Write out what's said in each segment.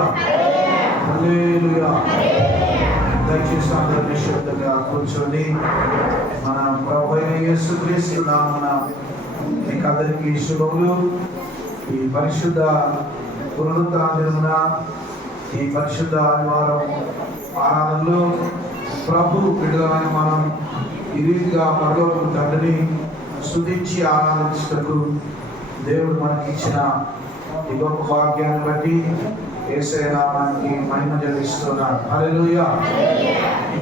హల్లెలూయా. దయచేసి అందరూ నిశ్శబ్దంగా కూర్చోండి. మన ప్రభువైన యేసుక్రీస్తు నామమున మీకు అందరికీ శుభములు. ఈ పరిశుద్ధ పునరుత్థాన దినమున, ఈ పరిశుద్ధ ఆదివారం ఆరాధనలో ప్రభు బిడ్డలమైన మనం ఈ రీతిగా పరలోకపు తండ్రిని స్తుతించి ఆరాధించుటకు దేవుడు మనకి ఇచ్చిన ఈ గొప్ప భాగ్యాన్ని బట్టి యేసయ్య నామానికి మహిమ చెల్లిస్తున్నాను. హల్లెలూయా.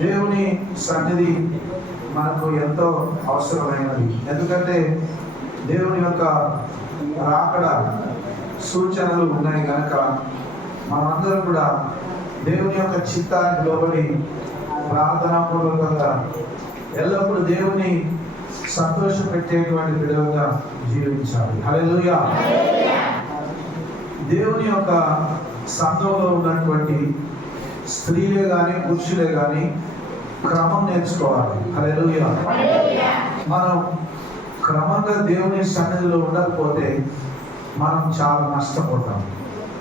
దేవుని సన్నిధి మనకు ఎంతో అవసరమైనది. ఎందుకంటే దేవుని యొక్క రాకడ సూచనలు ఉన్నాయి కనుక మనమందరం కూడా దేవుని యొక్క చిత్తానికి లోబడి ప్రార్థనాపూర్వకంగా ఎల్లప్పుడూ దేవుని సంతోషపెట్టేటువంటి బిడ్డలుగా జీవించాలి. హల్లెలూయా. దేవుని యొక్క సంఘంలో ఉన్నటువంటి స్త్రీలే కానీ పురుషులే కానీ క్రమం నేర్చుకోవాలి. హల్లెలూయా. మనం క్రమంగా దేవుని సన్నిధిలో ఉండకపోతే మనం చాలా నష్టపోతాం.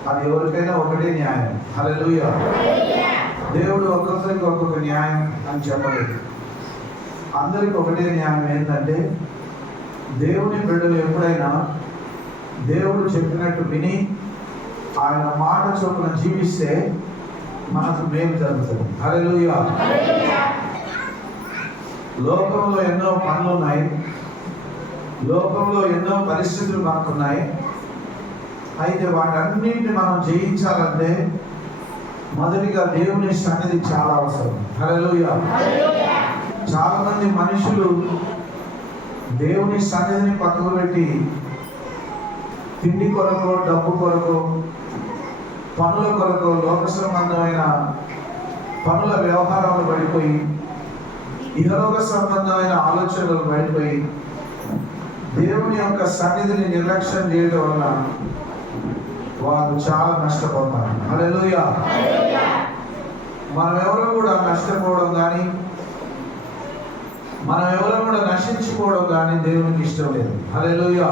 అది ఎవరికైనా ఒకటే న్యాయం. హల్లెలూయా. దేవుడు ఒక్కొక్కరికి ఒక్కొక్క న్యాయం అని చెప్పలేదు. అందరికి ఒకటే న్యాయం ఏంటంటే దేవుని బిడ్డలు ఎప్పుడైనా దేవుడు చెప్పినట్టు విని ఆయన మాట చొప్పున జీవిస్తే మనకు మేలు జరుగుతుంది. హల్లెలూయా. లోకంలో ఎన్నో పనులు ఉన్నాయి, లోకంలో ఎన్నో పరిస్థితులు మనకున్నాయి. అయితే వాటన్నింటిని మనం జయించాలంటే మొదటిగా దేవుని సన్నిధి చాలా అవసరం. హల్లెలూయా. చాలా మంది మనుషులు దేవుని సన్నిధిని పక్కకు పెట్టి తిండి కొరకు, డబ్బు కొరకు, పనుల కొరకు, లోక సంబంధమైన పనుల వ్యవహారాలు పడిపోయి, ఇహలోక సంబంధమైన ఆలోచనలు పడిపోయి దేవుని యొక్క సన్నిధిని నిర్లక్ష్యం చేయడం వల్ల వారు చాలా నష్టపోతారు. హల్లెలూయా. మనం ఎవరు కూడా నష్టపోవడం కానీ, మనం ఎవరు కూడా నశించుకోవడం కానీ దేవునికి ఇష్టం లేదు. హల్లెలూయా.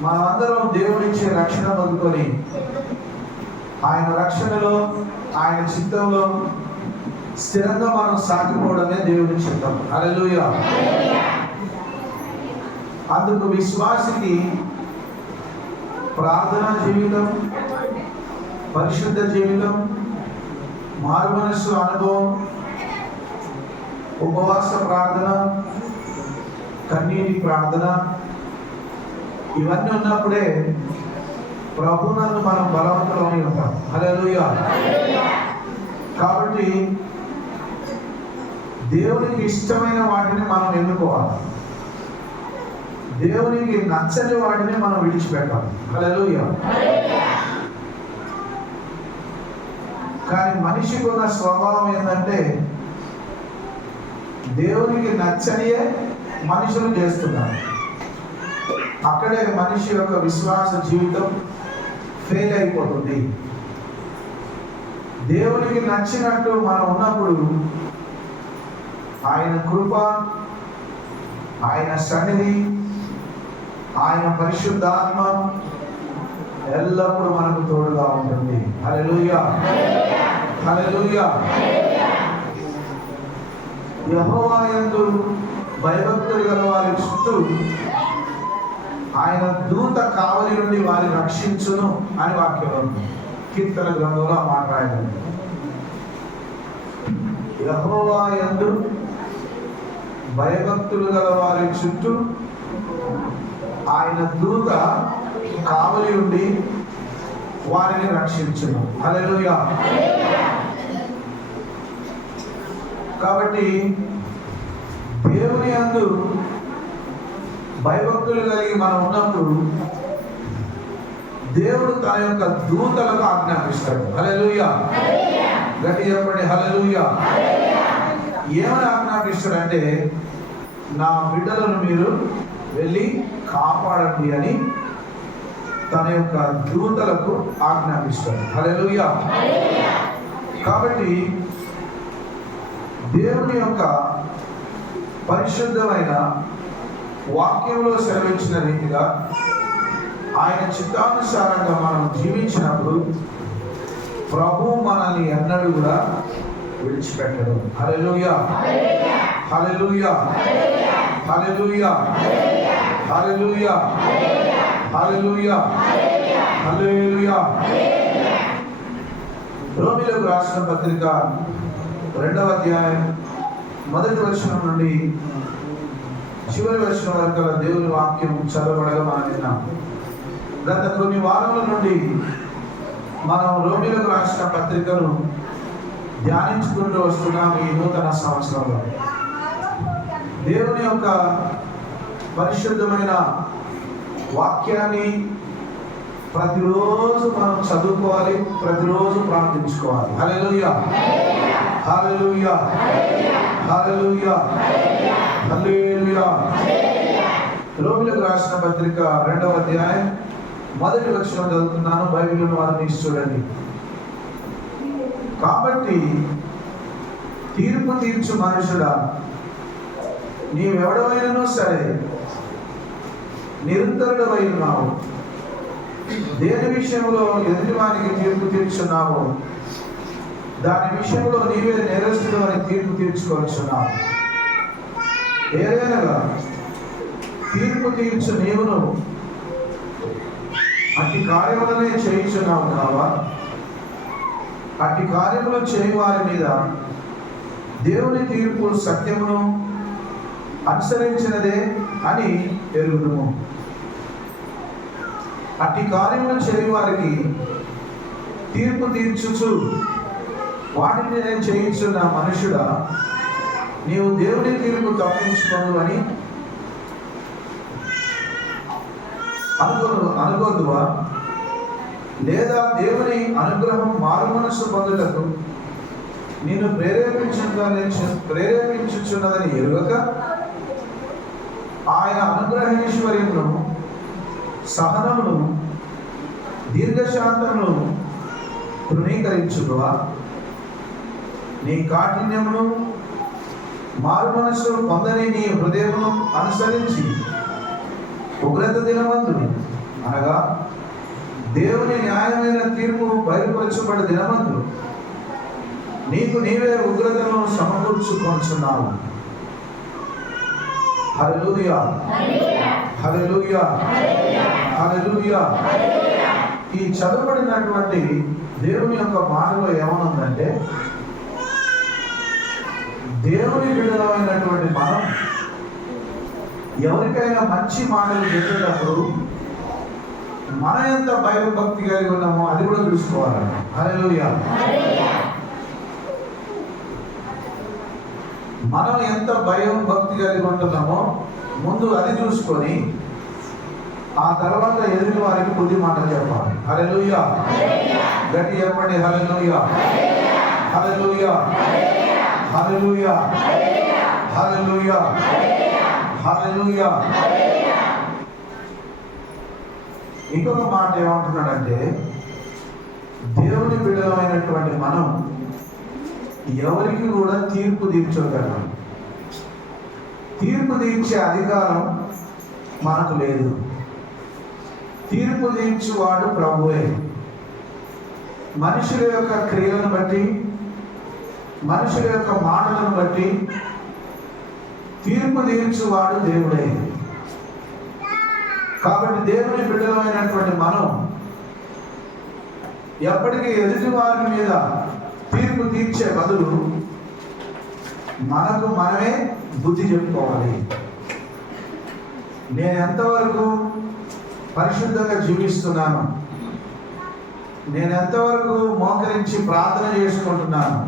మనమందరం దేవుడిచ్చే రక్షణ పొందుకొని ఆయన రక్షణలో, ఆయన చిత్తంలో స్థిరంగా మనం సాగిపోవడమే దేవుని చిత్తం. హల్లెలూయా. అందుకు విశ్వాసికి ప్రార్థనా జీవితం, పరిశుద్ధ జీవితం, మారు మనస్సు అనుభవం, ఉపవాస ప్రార్థన, కన్నీటి ప్రార్థన, ఇవన్నీ ఉన్నప్పుడే ప్రభువునందు మనం బలవంతులమై ఉంటాం. హల్లెలూయా. కాబట్టి దేవునికి ఇష్టమైన వాటిని మనం ఎన్నుకోవాలి, దేవునికి నచ్చని వాటిని మనం విడిచిపెట్టాలి. హల్లెలూయా. కానీ మనిషికి ఉన్న స్వభావం ఏంటంటే దేవునికి నచ్చనియే మనుషులు చేస్తున్నారు. అక్కడే మనిషి యొక్క విశ్వాస జీవితం ఫెయిల్ అయిపోతుంది. దేవునికి నచ్చినట్టు మనం ఉన్నప్పుడు ఆయన కృప, ఆయన సన్నిధి, ఆయన పరిశుద్ధాత్మ ఎల్లప్పుడూ మనకు తోడుగా ఉంటుంది. హల్లెలూయా. హల్లెలూయా. యెహోవా యందు భయభక్తులు గల వారి చుట్టూ ఆయన దూత కావలి నుండి వారిని రక్షించును అని వాక్యం ఉంది. కీర్తన గ్రంథంలో ఆ మాట రాయబడింది. యెహోవా యందు భయభక్తులు గల వారి చుట్టూ ఆయన దూత కావలి ఉండి వారిని రక్షించును. హల్లెలూయా. కాబట్టి దేవుని యందు భయభక్తులు కలిగి మనం ఉన్నప్పుడు దేవుడు తన యొక్క దూతలకు ఆజ్ఞాపిస్తాడు. హల్లెలూయా. గట్టిగా చెప్పండి హల్లెలూయా. ఏమని ఆజ్ఞాపిస్తాడంటే నా బిడ్డలను మీరు వెళ్ళి కాపాడండి అని తన యొక్క దూతలకు ఆజ్ఞాపిస్తాడు. హల్లెలూయా. కాబట్టి దేవుని యొక్క పరిశుద్ధమైన వాక్యంలో సెలవించిన రీతిగా ఆయన చిత్తానుసారంగా మనం జీవించినప్పుడు ప్రభు మనల్ని ఎన్నడూ కూడా విడిచిపెట్టడు. హల్లెలూయా, హల్లెలూయా, హల్లెలూయా, హల్లెలూయా, హల్లెలూయా, హల్లెలూయా. రోమీయులకు రాసిన పత్రిక 2వ అధ్యాయం 1వ వచనం నుండి చివరి వచనం వరకు దేవుని వాక్యం చదవబడగా మనం విన్నాం. గత కొన్ని వారముల నుండి మనం రోమీయులకు రాసిన పత్రికను ధ్యానించుకుంటూ వస్తున్నాం. ఈ నూతన సంవత్సరంలో దేవుని యొక్క పరిశుద్ధమైన వాక్యాన్ని ప్రతిరోజు మనం చదువుకోవాలి, ప్రతిరోజు ప్రార్థించుకోవాలి. హల్లెలూయా, హల్లెలూయా, హల్లెలూయా, హల్లెలూయా. రోమీయులకు రాసిన పత్రిక 2వ అధ్యాయం 1వ వచనం చదువుతున్నాను. బైబిల్ను వారిని చూడండి. కాబట్టి తీర్పు తీర్చు మనుషుడా, నీవెవడమైనను సరే నిరంతరుడవై ఉన్నావు. దేని విషయంలో ఎదుటివానికి తీర్పు తీర్చున్నావో దాని విషయంలో నీవే నేరస్తుడు అని తీర్పు తీర్చుకొచ్చున్నావు. ఏదైనా తీర్పు తీర్చు నీవును అట్టి కార్యములనే చేయించున్నావు కావా? అట్టి కార్యములు చేయని వారి మీద దేవుని తీర్పు సత్యమును అనుసరించినదే అని ఎరుగుదుము. అట్టి కార్యములు చేయని వారికి తీర్పు తీర్చుచు వాటిని నేను చేయించున్న మనుషుడా, నీవు దేవుని తీర్పు తప్పించుకోను అని అనుకోదువా? లేదా దేవుని అనుగ్రహం మారు మనస్సు పొందుటకు నేను ప్రేరేపించుచున్నదని ఎరుగక ఆయన అనుగ్రహేశ్వర్యమును సహనమును దీర్ఘశాంతమును తృణీకరించుదువా? నీ కాఠిన్యమును మారు మనస్సు పొందని నీ హృదయమును అనుసరించి ఉగ్రత దినమందు అనగా దేవుని న్యాయమైన తీర్పు బయలుపరచబడి దినమందు నీకు నీవే ఉగ్రతను సమకూర్చుకొనుచున్నావు. హల్లెలూయా, హల్లెలూయా, హల్లెలూయా. ఈ చదవబడినటువంటి దేవుని యొక్క మాటలో ఏమనుందంటే, దేవుని బిడ్డలమైనటువంటి మనం ఎవరికైనా మంచి మాటలు చెప్పేటప్పుడు మనం ఎంత భయం భక్తి కలిగి ఉన్నామో అది కూడా చూసుకోవాలన్న. హల్లెలూయా. మనం ఎంత భయం భక్తి కలిగి ఉంటున్నామో ముందు అది చూసుకొని ఆ తర్వాత ఎదుటి వారికి బుద్ధి మాటలు చెప్పాలి. హల్లెలూయా. గట్టి చెప్పండి. హల్లెలూయా, హల్లెలూయా, హల్లెలూయా, హల్లెలూయా, హల్లెలూయా. ఇంకొక మాట ఏమంటున్నాడంటే, దేవుని బిడ్డలమైనటువంటి మనం ఎవరికి కూడా తీర్పు తీర్చగలం. తీర్పు తీర్చే అధికారం మనకు లేదు. తీర్పు తీర్చువాడు ప్రభువే. మనుషుల యొక్క క్రియలను బట్టి, మనుషుల యొక్క మాటలను బట్టి తీర్పు తీర్చువాడు దేవుడే. కాబట్టి దేవుని బిడ్డలమైనటువంటి మనం ఎప్పటికీ ఎదుటి వారి మీద తీర్పు తీర్చే బదులు మనకు మనమే బుద్ధి చెప్పుకోవాలి. నేను ఎంతవరకు పరిశుద్ధంగా జీవిస్తున్నాను, నేను ఎంతవరకు మోకరించి ప్రార్థన చేసుకుంటున్నాను,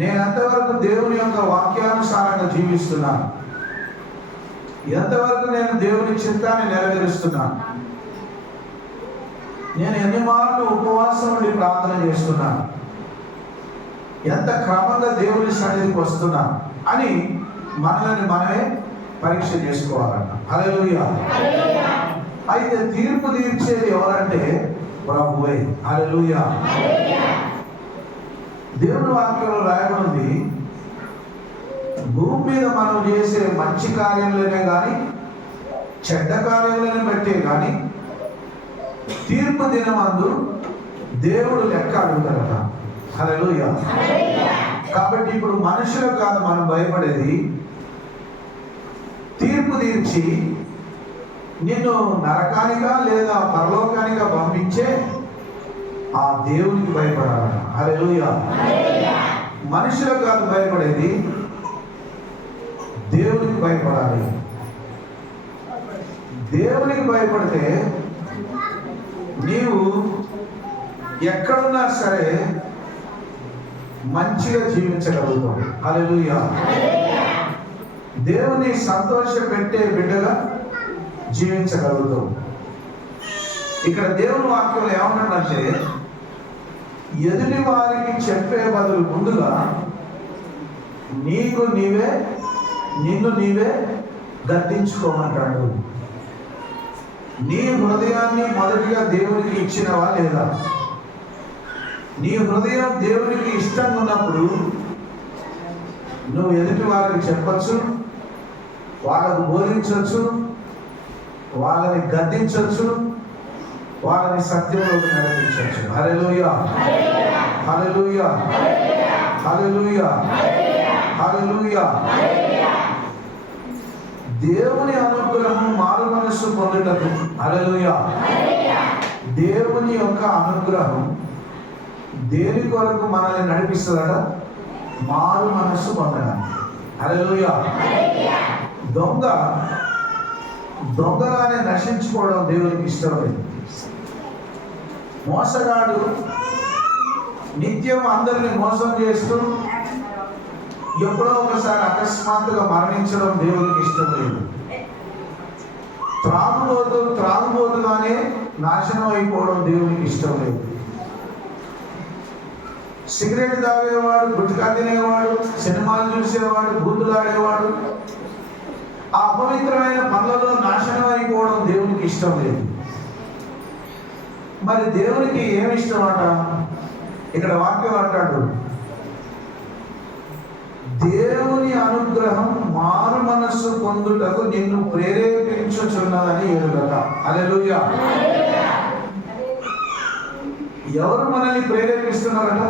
నేను ఎంతవరకు దేవుని యొక్క వాక్యానుసారంగా జీవిస్తున్నాను, ఎంతవరకు నేను దేవుని చిత్తాన్ని నెరవేరుస్తున్నాను, నేను ఎన్ని మార్లు ఉపవాసం ఉండి ప్రార్థన చేస్తున్నాను, ఎంత క్రమంగా దేవుని సన్నిధికి వస్తున్నాను అని మనల్ని మనమే పరీక్ష చేసుకోవాలన్న. హల్లెలూయా. అయితే తీర్పు తీర్చేది ఎవరంటే ప్రభువే. హల్లెలూయా. దేవుని వాక్యంలో రాయబడింది, భూమి మీద మనం చేసే మంచి కార్యములనే కానీ చెడ్డ కార్యములను బట్టే కానీ తీర్పు దినమందు దేవుడు లెక్క అడుగుతారట. హల్లెలూయా. కాబట్టి ఇప్పుడు మనుషులకు కాదు మనం భయపడేది, తీర్పు తీర్చి నిన్ను నరకానిగా లేదా పరలోకానిగా పంపించే ఆ దేవునికి భయపడాలట. హల్లెలూయా. మనుషులకు కాదు భయపడేది, దేవునికి భయపడాలి. దేవునికి భయపడితే నీవు ఎక్కడున్నా సరే మంచిగా జీవించగలుగుతావు. హల్లెలూయా. దేవుని సంతోష పెట్టే బిడ్డగా జీవించగలుగుతావు. ఇక్కడ దేవుని వాక్యంలో ఏమన్నాడంటే, ఎదుటి వారికి చెప్పే బదులు ముందుగా నిన్ను నీవే గద్దించుకోమంటాడు. నీ హృదయాన్ని మొదటిగా దేవునికి ఇచ్చినవా లేదా? నీ హృదయం దేవునికి ఇష్టంగా ఉన్నప్పుడు నువ్వు ఎదుటి వారికి చెప్పచ్చు, వాళ్ళకు బోధించవచ్చు, వాళ్ళని గద్దించవచ్చు, వాళ్ళని సత్యంలోకి నడిపించవచ్చు. హల్లెలూయా. హల్లెలూయా. హల్లెలూయా. హల్లెలూయా. దేవుని అనుగ్రహం మారు మనస్సు పొందుటకు. హల్లెలూయా. దేవుని యొక్క అనుగ్రహం దేని కొరకు మనల్ని నడిపిస్తుందట? మారు మనస్సు పొందడానికి. హల్లెలూయా. దొంగగానే నశించుకోవడం దేవునికి ఇష్టం లేదు. మోసగాడు నిత్యం అందరిని మోసం చేస్తూ ఎప్పుడో ఒకసారి అకస్మాత్తుగా మరణించడం దేవునికి ఇష్టం లేదు. త్రాగుబోతుగానే నాశనం అయిపోవడం దేవునికి ఇష్టం లేదు. సిగరెట్ తాగేవాడు, గుట్కా తినేవాడు, సినిమాలు చూసేవాడు, బూతులాడేవాడు ఆ అపవిత్రమైన పనులలో నాశనం అయిపోవడం దేవునికి ఇష్టం లేదు. మరి దేవునికి ఏమి ఇష్టం అంట? ఇక్కడ వాక్యం అంటాడు, దేవుని అనుగ్రహం మారు మనస్సు పొందుటకు నిన్ను ప్రేరేపించుచున్నదని ఎరుగట. హల్లెలూయా. ఎవరు మనల్ని ప్రేరేపిస్తున్నారట?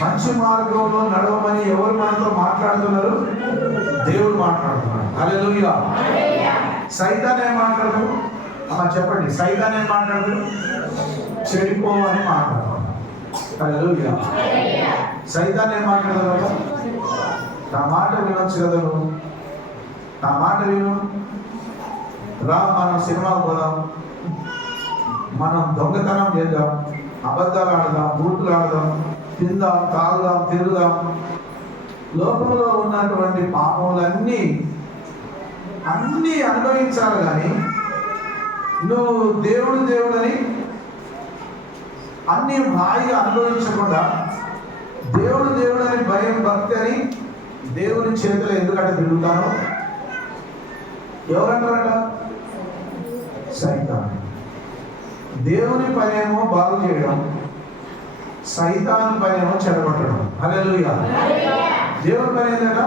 మంచి మార్గంలో నడవమని ఎవరు మనతో మాట్లాడుతున్నారు? దేవుడు మాట్లాడుతున్నాడు. హల్లెలూయా. సైతాన్ ఏం మాట్లాడు? చెప్పండి, సైతాన్ ఏం మాట్లాడు? చెడిపో అని మాట్లాడుతున్నాడు. హల్లెలూయా. సైతాన్ ఏం మాట్లాడదు? నా మాట వినొచ్చు కదా నువ్వు, నా మాట విను, రా మనం సినిమాకు పోదాం, మనం దొంగతనం చేద్దాం, అబద్ధాలు ఆడదాం, బూట్లు ఆడదాం, తిందాం, తాగుదాం, తిరుగుదాం. లోకంలో ఉన్నటువంటి పాపములన్నీ అనుభవించాలి. కానీ నువ్వు దేవుడని అన్ని హాయిగా అనుభవించకుండా దేవుడని భయం, భక్తి అని దేవుని చేతులు ఎందుకంటే తిరుగుతాను? ఎవరంటారట? సైతాన్. దేవుని పనేమో బాగు చేయడం, సైతాన్ పనేమో చెడగొట్టడం. హల్లెలూయా. దేవుని పని ఏంటట?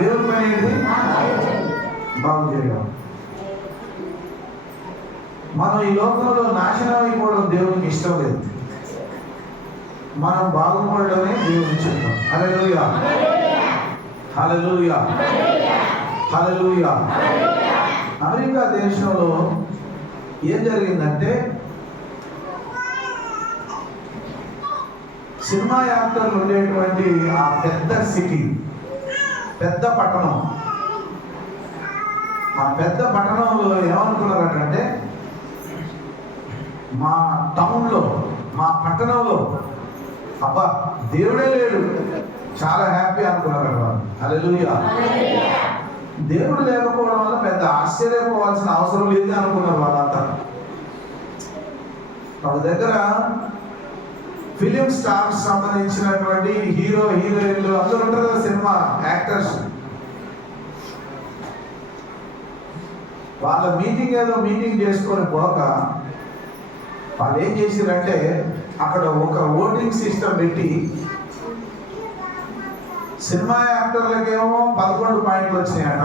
దేవుని పని ఏంటి? బాగు చేయడం. మనం ఈ లోకంలో నాశనం అయిపోవడం దేవునికి ఇష్టం లేదు. మనం బాగుపడమే దేవుని చిత్తం. హల్లెలూయా. హల్లెలూయా. హల్లెలూయా. అమెరికా దేశంలో ఏం జరిగిందంటే, సినిమా యాక్టర్లు ఉండేటువంటి ఆ పెద్ద సిటీ, పెద్ద పట్టణం, ఆ పెద్ద పట్టణంలో ఏమనుకున్నారంటే, మా టౌన్లో, మా పట్టణంలో అబ్బా దేవుడే లేడు, చాలా హ్యాపీ అనుకున్నారు వాళ్ళు. హల్లెలూయా. దేవుడు లేకపోవడం వల్ల పెద్ద ఆశ్చర్యపోవాల్సిన అవసరం లేదు అనుకున్నారు వాళ్ళంతా. వాళ్ళ దగ్గర ఫిలిం స్టార్స్ సంబంధించినటువంటి హీరో, హీరోయిన్లు అందరూ ఉంటారు కదా, సినిమా యాక్టర్స్. వాళ్ళ మీటింగ్ చేసుకొని పోక వాళ్ళు ఏం చేసిరంటే, అక్కడ ఒక ఓటింగ్ సిస్టమ్ పెట్టి సినిమా యాక్టర్లకేమో 11 పాయింట్లు వచ్చినాయట,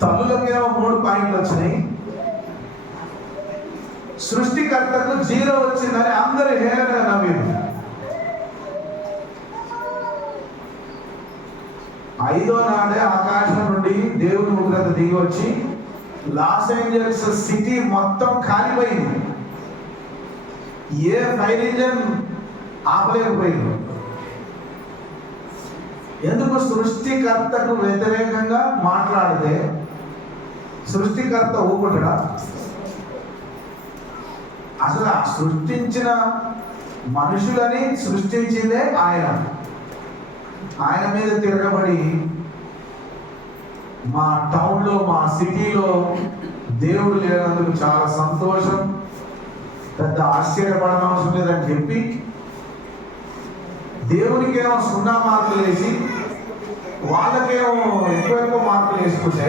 తల్లులకేమో 3 పాయింట్లు వచ్చినాయి, సృష్టికర్తకు 0 వచ్చిందని అందరూ హేళనగా నవ్వారు. 5వ నాడే ఆకాశం నుండి దేవుని ఉగ్రత దిగి వచ్చి లాస్ ఏంజల్స్ సిటీ మొత్తం కాలిపోయింది. ఏ ఫైర్ ఇంజన్ ఆపలేకపోయింది. ఎందుకు? సృష్టికర్తకు వ్యతిరేకంగా మాట్లాడితే సృష్టికర్త ఊరుకుంటాడా? అసలు ఆ సృష్టించిన మనుషులని సృష్టించిందే ఆయన. ఆయన మీద తిరగబడి మా టౌన్లో, మా సిటీలో దేవుడు లేనందుకు చాలా సంతోషం, పెద్ద ఆశ్చర్యపడనవసరం లేదని చెప్పి దేవునికేమో 0 మార్కులు వేసి వాళ్ళకేమో ఎక్కువ మార్కులు వేసుకుంటే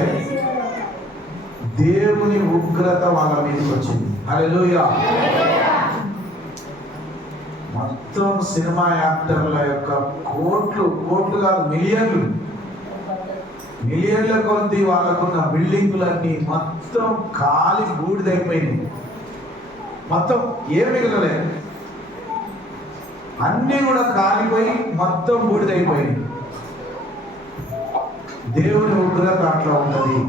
దేవుని ఉగ్రత వాళ్ళ మీదకి వచ్చింది. హల్లెలూయా. మొత్తం సినిమా యాక్టర్ల యొక్క కోట్లు కాదు, మిలియన్ల కొద్ది వాళ్ళకున్న బిల్డింగులన్నీ మొత్తం కాలి బూడిదైపోయినాయి. మొత్తం ఏం మిగలలేదు, అన్నీ కూడా కాలిపోయి మొత్తం బూడిదైపోయింది. దేవుని ఉగ్రత అట్లా ఉన్నది.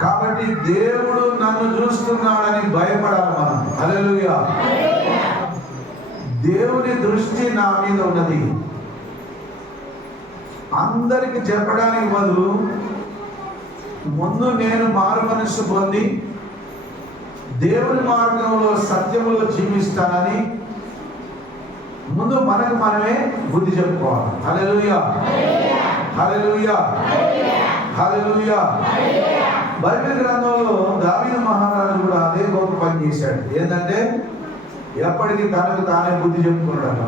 కాబట్టి దేవుడు నన్ను చూస్తున్నాడని భయపడాలి మనం. హల్లెలూయా. దేవుని దృష్టి నా మీద ఉన్నది. అందరికి చెప్పడానికి బదులు ముందు నేను మారు మనస్సు పొంది దేవుని మార్గంలో సత్యంలో జీవిస్తానని ముందు మనకు మనమే బుద్ధి చెప్పుకోవాలి. హల్లెలూయా, హల్లెలూయా, హల్లెలూయా. బైబిల్ గ్రంథంలో దావీదు మహారాజు కూడా అదే గొప్ప పని చేశాడు. ఏంటంటే ఎప్పటికీ తనకు తానే బుద్ధి చెప్పుకున్నాడు.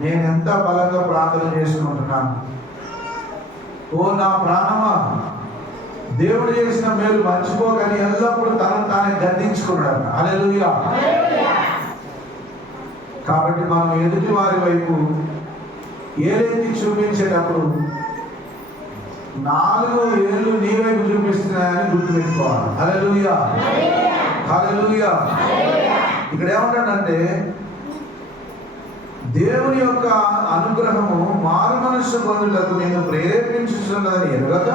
నేను ఎంత బలంగా ప్రార్థన చేసుకుంటున్నాను, ఓ నా ప్రాణమా దేవుడు చేసిన మేలు మర్చిపోకని ఎల్లప్పుడూ తనను తానే గద్దించుకున్నాడు. హల్లెలూయా. కాబట్టి మనం ఎదుటి వారి వైపు ఏదైతే చూపించేటప్పుడు 4 ఏళ్ళు నీ వైపు చూపిస్తున్నాయని గుర్తుపెట్టుకోవాలి. హల్లెలూయా, హల్లెలూయా. ఇక్కడ ఏమంటాడంటే దేవుని యొక్క అనుగ్రహము మారు మనస్సు పొందుటకు నేను ప్రేరేపించుతున్నదని ఎరుగక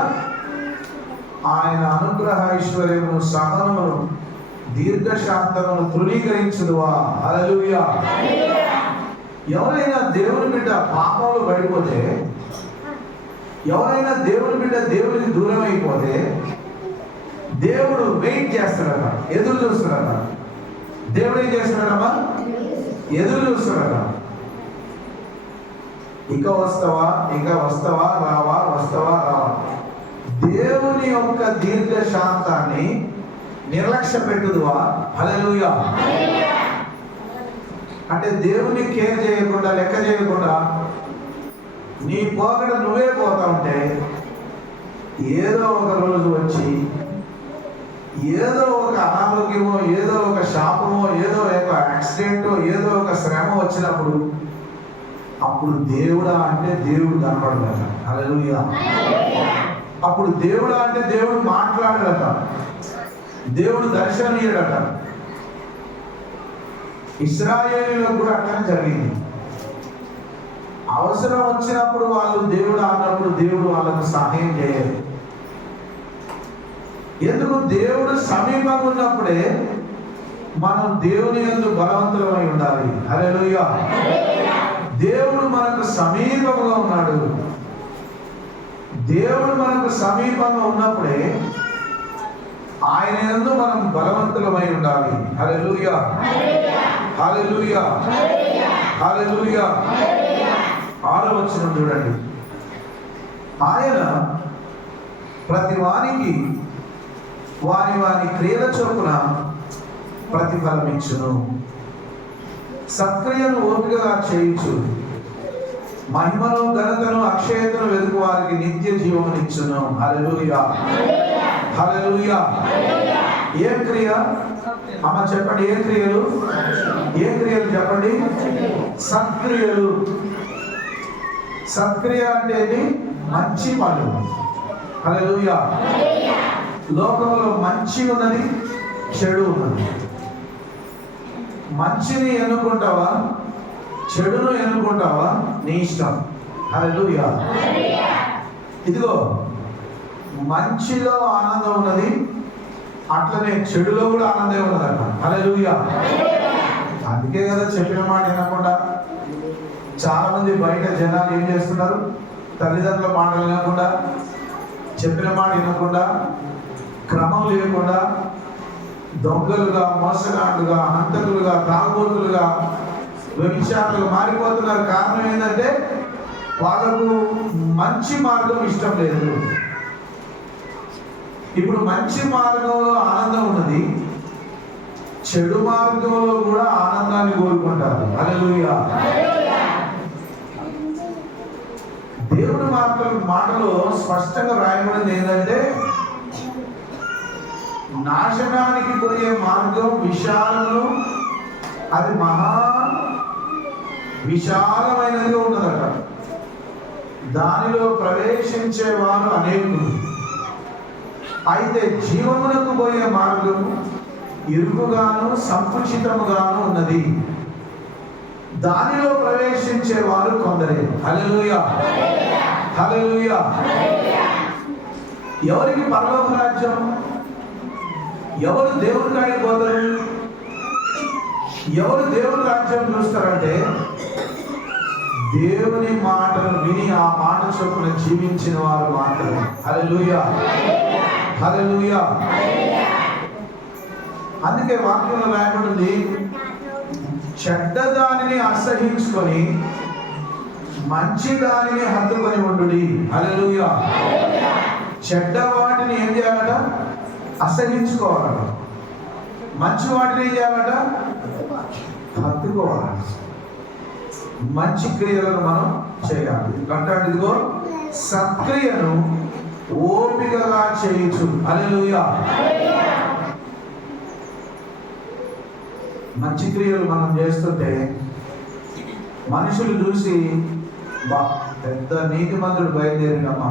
ఆయన అనుగ్రహ ఐశ్వర్యమును, సహనమును, దీర్ఘశాంతమును తృణీకరించుదువా. హల్లెలూయా. ఎవరైనా దేవుని బిడ్డ పాపంలో పడిపోతే, ఎవరైనా దేవుని బిడ్డ దేవునికి దూరం అయిపోతే దేవుడు వెయిట్ చేస్తాడట, ఎదురు చూస్తాడట. దేవుడు ఏం చేస్తాడమ్మా? ఎదురు చూస్తాడట. ఇంకా వస్తావా, ఇంకా వస్తావా, రావా, వస్తావా, రావా. దేవుని యొక్క దీర్ఘశాంతాన్ని నిర్లక్ష్య పెట్టుదువా. హల్లెలూయా. అంటే దేవుని కేర్ చేయకుండా, లెక్క చేయకుండా నీ పోగడ నువ్వే పోతా ఉంటే ఏదో ఒక రోజు వచ్చి ఏదో ఒక అనారోగ్యమో, ఏదో ఒక శాపమో, ఏదో ఒక యాక్సిడెంటో, ఏదో ఒక శ్రమ వచ్చినప్పుడు అప్పుడు దేవుడా అంటే దేవుడు కనపడదట. హల్లెలూయా. అప్పుడు దేవుడా అంటే దేవుడు మాట్లాడదట, దేవుడు దర్శనీయుడట. ఇశ్రాయేలీయులకు కూడా అట్లనే జరిగింది. అవసరం వచ్చినప్పుడు వాళ్ళు దేవుడు అన్నప్పుడు దేవుడు వాళ్ళకు సహాయం చేయలేదు. ఎందుకు? దేవుడు సమీపంగా ఉన్నప్పుడే మనం దేవుని యందు బలవంతులమై ఉండాలి. హల్లెలూయా. దేవుడు మనకు సమీపంగా ఉన్నాడు. దేవుడు మనకు సమీపంగా ఉన్నప్పుడే ఆయన యందు మనం బలవంతులమై ఉండాలి. హల్లెలూయా, హల్లెలూయా, హల్లెలూయా. 6వ వచనం చూడండి. ఆయన ప్రతి వానికి వాని వాని క్రియల చొప్పున ప్రతిఫలం ఇచ్చును. సత్క్రియను ఓపికగా చేయించు, మహిమను, ఘనతను, అక్షయతను వెతుకు వారికి నిత్య జీవమును ఇచ్చును. హల్లెలూయా, హల్లెలూయా. ఏ క్రియ అమ్మ చెప్పండి? ఏ క్రియలు? ఏ క్రియలు చెప్పండి? సత్క్రియలు. సత్క్రియ అంటే మంచి పనులు. హల్లెలూయా. లోకంలో మంచి ఉన్నది, చెడు ఉన్నది. మంచిని ఎన్నుకుంటావా, చెడును ఎన్నుకుంటావా, నీ ఇష్టం. హల్లెలూయా. ఇదిగో మంచిలో ఆనందం ఉన్నది, అట్లనే చెడులో కూడా ఆనందం ఉన్నదట. హల్లెలూయా. అందుకే కదా చెప్పిన మాట వినకుండా చాలా మంది బయట జనాలు ఏం చేస్తున్నారు, తల్లిదండ్రుల మాటలు వినకుండా, చెప్పిన మాట వినకుండా, క్రమం లేకుండా దొంగలుగా, మోసగాళ్ళుగా, హంతకులుగా, తాగుబోతులుగా, వ్యభిచారులుగా మారిపోతున్నారు. కారణం ఏంటంటే వాళ్ళకు మంచి మార్గం ఇష్టం లేదు. ఇప్పుడు మంచి మార్గంలో ఆనందం ఉన్నది, చెడు మార్గంలో కూడా ఆనందాన్ని కోరుకుంటారు. హల్లెలూయా. దేవుని మాటలో స్పష్టంగా రాయబడింది ఏంటంటే నాశనానికి పోయే మార్గం విశాలము, అది మహా విశాలమైనదిగా ఉన్నదట. దానిలో ప్రవేశించేవారు అనేకులు. అయితే జీవమునకు పోయే మార్గం ఇరుకుగాను సంకుచితముగాను ఉన్నది, దానిలో ప్రవేశించే వారు కొందరే. హల్లెలూయా. హల్లెలూయా. ఎవరికి పరలోక రాజ్యం? ఎవరు దేవుని కాడికి పోతారు? ఎవరు దేవుని రాజ్యం చూస్తారంటే దేవుని మాటలు విని ఆ మాట చొప్పున జీవించిన వారు మాత్రమే. హల్లెలూయా. హల్లెలూయా. అందుకే వాక్యంలో రాయబడింది, చెడ్డ దానిని అసహించుకొని మంచి దానిని హత్తుకొని ఉండుడి. హల్లెలూయా. చెడ్డ వాటిని ఏం చేయాలట? అసహించుకోవాలట. మంచి వాటిని ఏం చేయాలట? హత్తుకోవాలి. మంచి క్రియలను మనం చేయాలి. అంటాడు, ఇదిగో సత్క్రియను ఓపికగా చేయొచ్చు. హల్లెలూయా. మంచి క్రియలు మనం చేస్తుంటే మనుషులు చూసి, బా పెద్ద నీతిమంతుడు బయలుదేరినమ్మా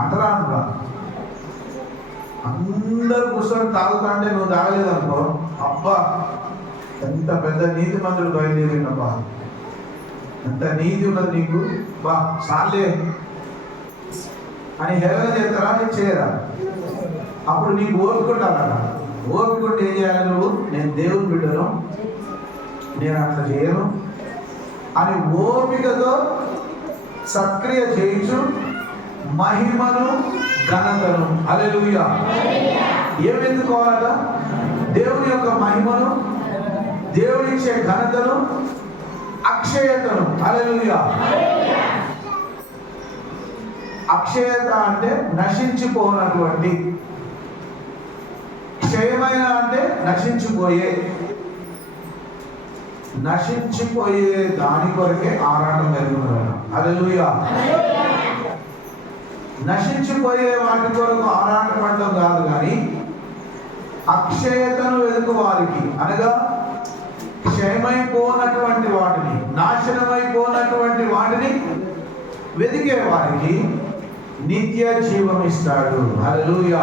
అంటరా అనుకో. అందరూ కూర్చొని తాగుతా అంటే నువ్వు తాగలేదనుకో, అబ్బా ఎంత పెద్ద నీతిమంతుడు బయలుదేరినబ్బా, ఎంత నీతి ఉన్నది నీకు, బా చాలే అని హేళన చేస్తారా? చేయరా? అప్పుడు నీకు ఓపుకుంటారట. ఓపుకుంటే ఏం చేయాలి నువ్వు? నేను దేవుని బిడ్డను, నేను అట్లా చేయను అని ఓపికతో సత్క్రియ చేయించు మహిమను, ఘనతను. హల్లెలూయా. ఏమెందుకోవాలట? దేవుని యొక్క మహిమను, దేవునిచ్చే ఘనతను, అక్షయతను. హల్లెలూయా. అక్షయత అంటే నశించిపోనటువంటి, క్షయమైన అంటే నశించిపోయే దాని కొరకే ఆరాటం కలిగినారు. హల్లెలూయా. నశించిపోయే వాటి కొరకు ఆరాటపడడం కాదు, కానీ అక్షయతను వెతుకు వారికి, అనగా క్షయమైపోనటువంటి వాటిని, నాశనమైపోనటువంటి వాటిని వెతికే వారికి నిత్య జీవం ఇస్తాడు. హల్లెలూయా.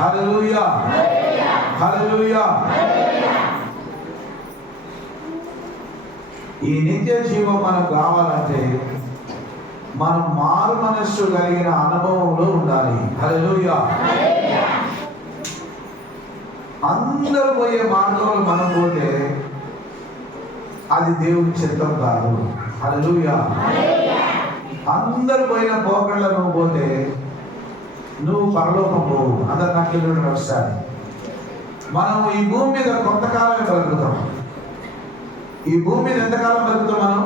హల్లెలూయా. హల్లెలూయా. ఈ నిత్య జీవం మనకు కావాలంటే మనం మారు మనస్సు కలిగిన అనుభవంలో ఉండాలి. హల్లెలూయా. అందరూ పోయే మార్గంలో మనం పోతే అది దేవుని చిత్తం కాదు. హల్లెలూయా. అందరు పోయిన పోకళ్ళ నువ్వు పోతే నువ్వు పరలోకం పోవు. అందరు నాకు ఒకసారి మనం ఈ భూమి మీద కొంతకాలమే బతుకుతాం. ఈ భూమి మీద ఎంతకాలం బతుకుతాం? మనం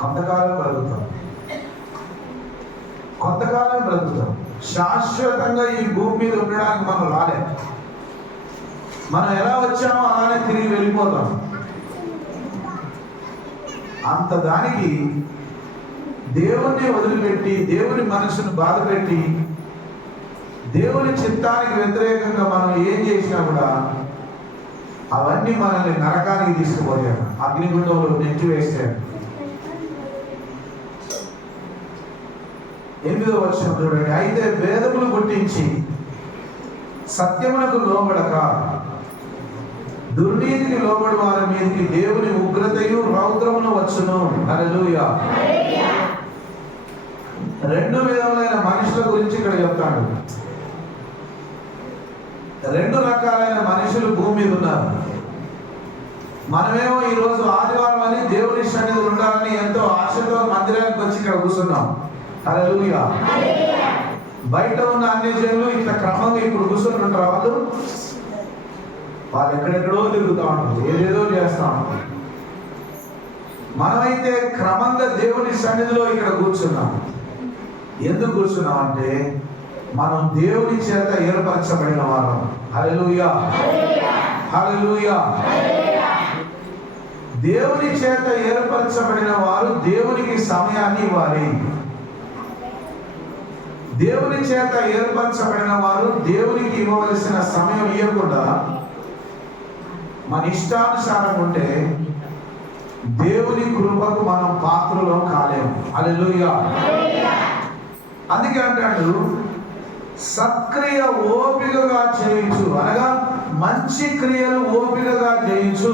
కొంతకాలం బ్రతుకుతాం. కొంతకాలం బ్రతుకుతాం. శాశ్వతంగా ఈ భూమి మీద ఉండడానికి మనం రాలే. మనం ఎలా వచ్చామో అలానే తిరిగి వెళ్ళిపోతాం. అంత దానికి దేవుణ్ణి వదిలిపెట్టి, దేవుని మనసును బాధపెట్టి, దేవుని చిత్తానికి వ్యతిరేకంగా మనం ఏం చేసినా కూడా అవన్నీ మనల్ని నరకానికి తీసుకుపోయాడు, అగ్నిగుండంలో నెట్టి వేస్తాడు. 8వ వచనం చూడండి. అయితే వేదములు గుర్తించి సత్యమునకు లోబడక దుర్నీతికి లోబడి వారి మీదకి దేవుని ఉగ్రతయు రౌద్రమును వచ్చును. హల్లెలూయా. 2 విధములైన మనుషుల గురించి ఇక్కడ చెప్తాడు. 2 రకాలైన మనుషులు భూమి మీద ఉన్నారు. మనమేమో ఈరోజు ఆదివారం అని దేవుని సన్నిధిలో ఉండాలని ఎంతో ఆశతో మందిరానికి వచ్చి ఇక్కడ కూర్చున్నాం. హల్లెలూయా. బయట ఉన్న అన్ని జనులు ఇట్లా క్రమంగా ఇప్పుడు కూర్చుంటుంటారు. వాళ్ళు ఎక్కడెక్కడో తిరుగుతూ ఉంటారు, ఏదేదో చేస్తూ ఉంటారు. మనమైతే క్రమంగా దేవుని సన్నిధిలో ఇక్కడ కూర్చున్నాం. ఎందుకు కూర్చున్నాం అంటే మనం దేవుని చేత ఏర్పరచబడిన వారం. హల్లెలూయా. హల్లెలూయా. దేవుని చేత ఏర్పరచబడిన వారు దేవునికి సమయాన్ని ఇవ్వాలి. దేవుని చేత ఏర్పరచబడిన వారు దేవునికి ఇవ్వవలసిన సమయం ఇవ్వకుండా మన ఇష్టానుసారం ఉంటే దేవుని కృపకు మనం పాత్రలో కాలేము. హల్లెలూయా. అందుకే అంటాడు సత్క్రియ ఓపికగా చేయించు, అనగా మంచి క్రియలు ఓపికగా చేయించు.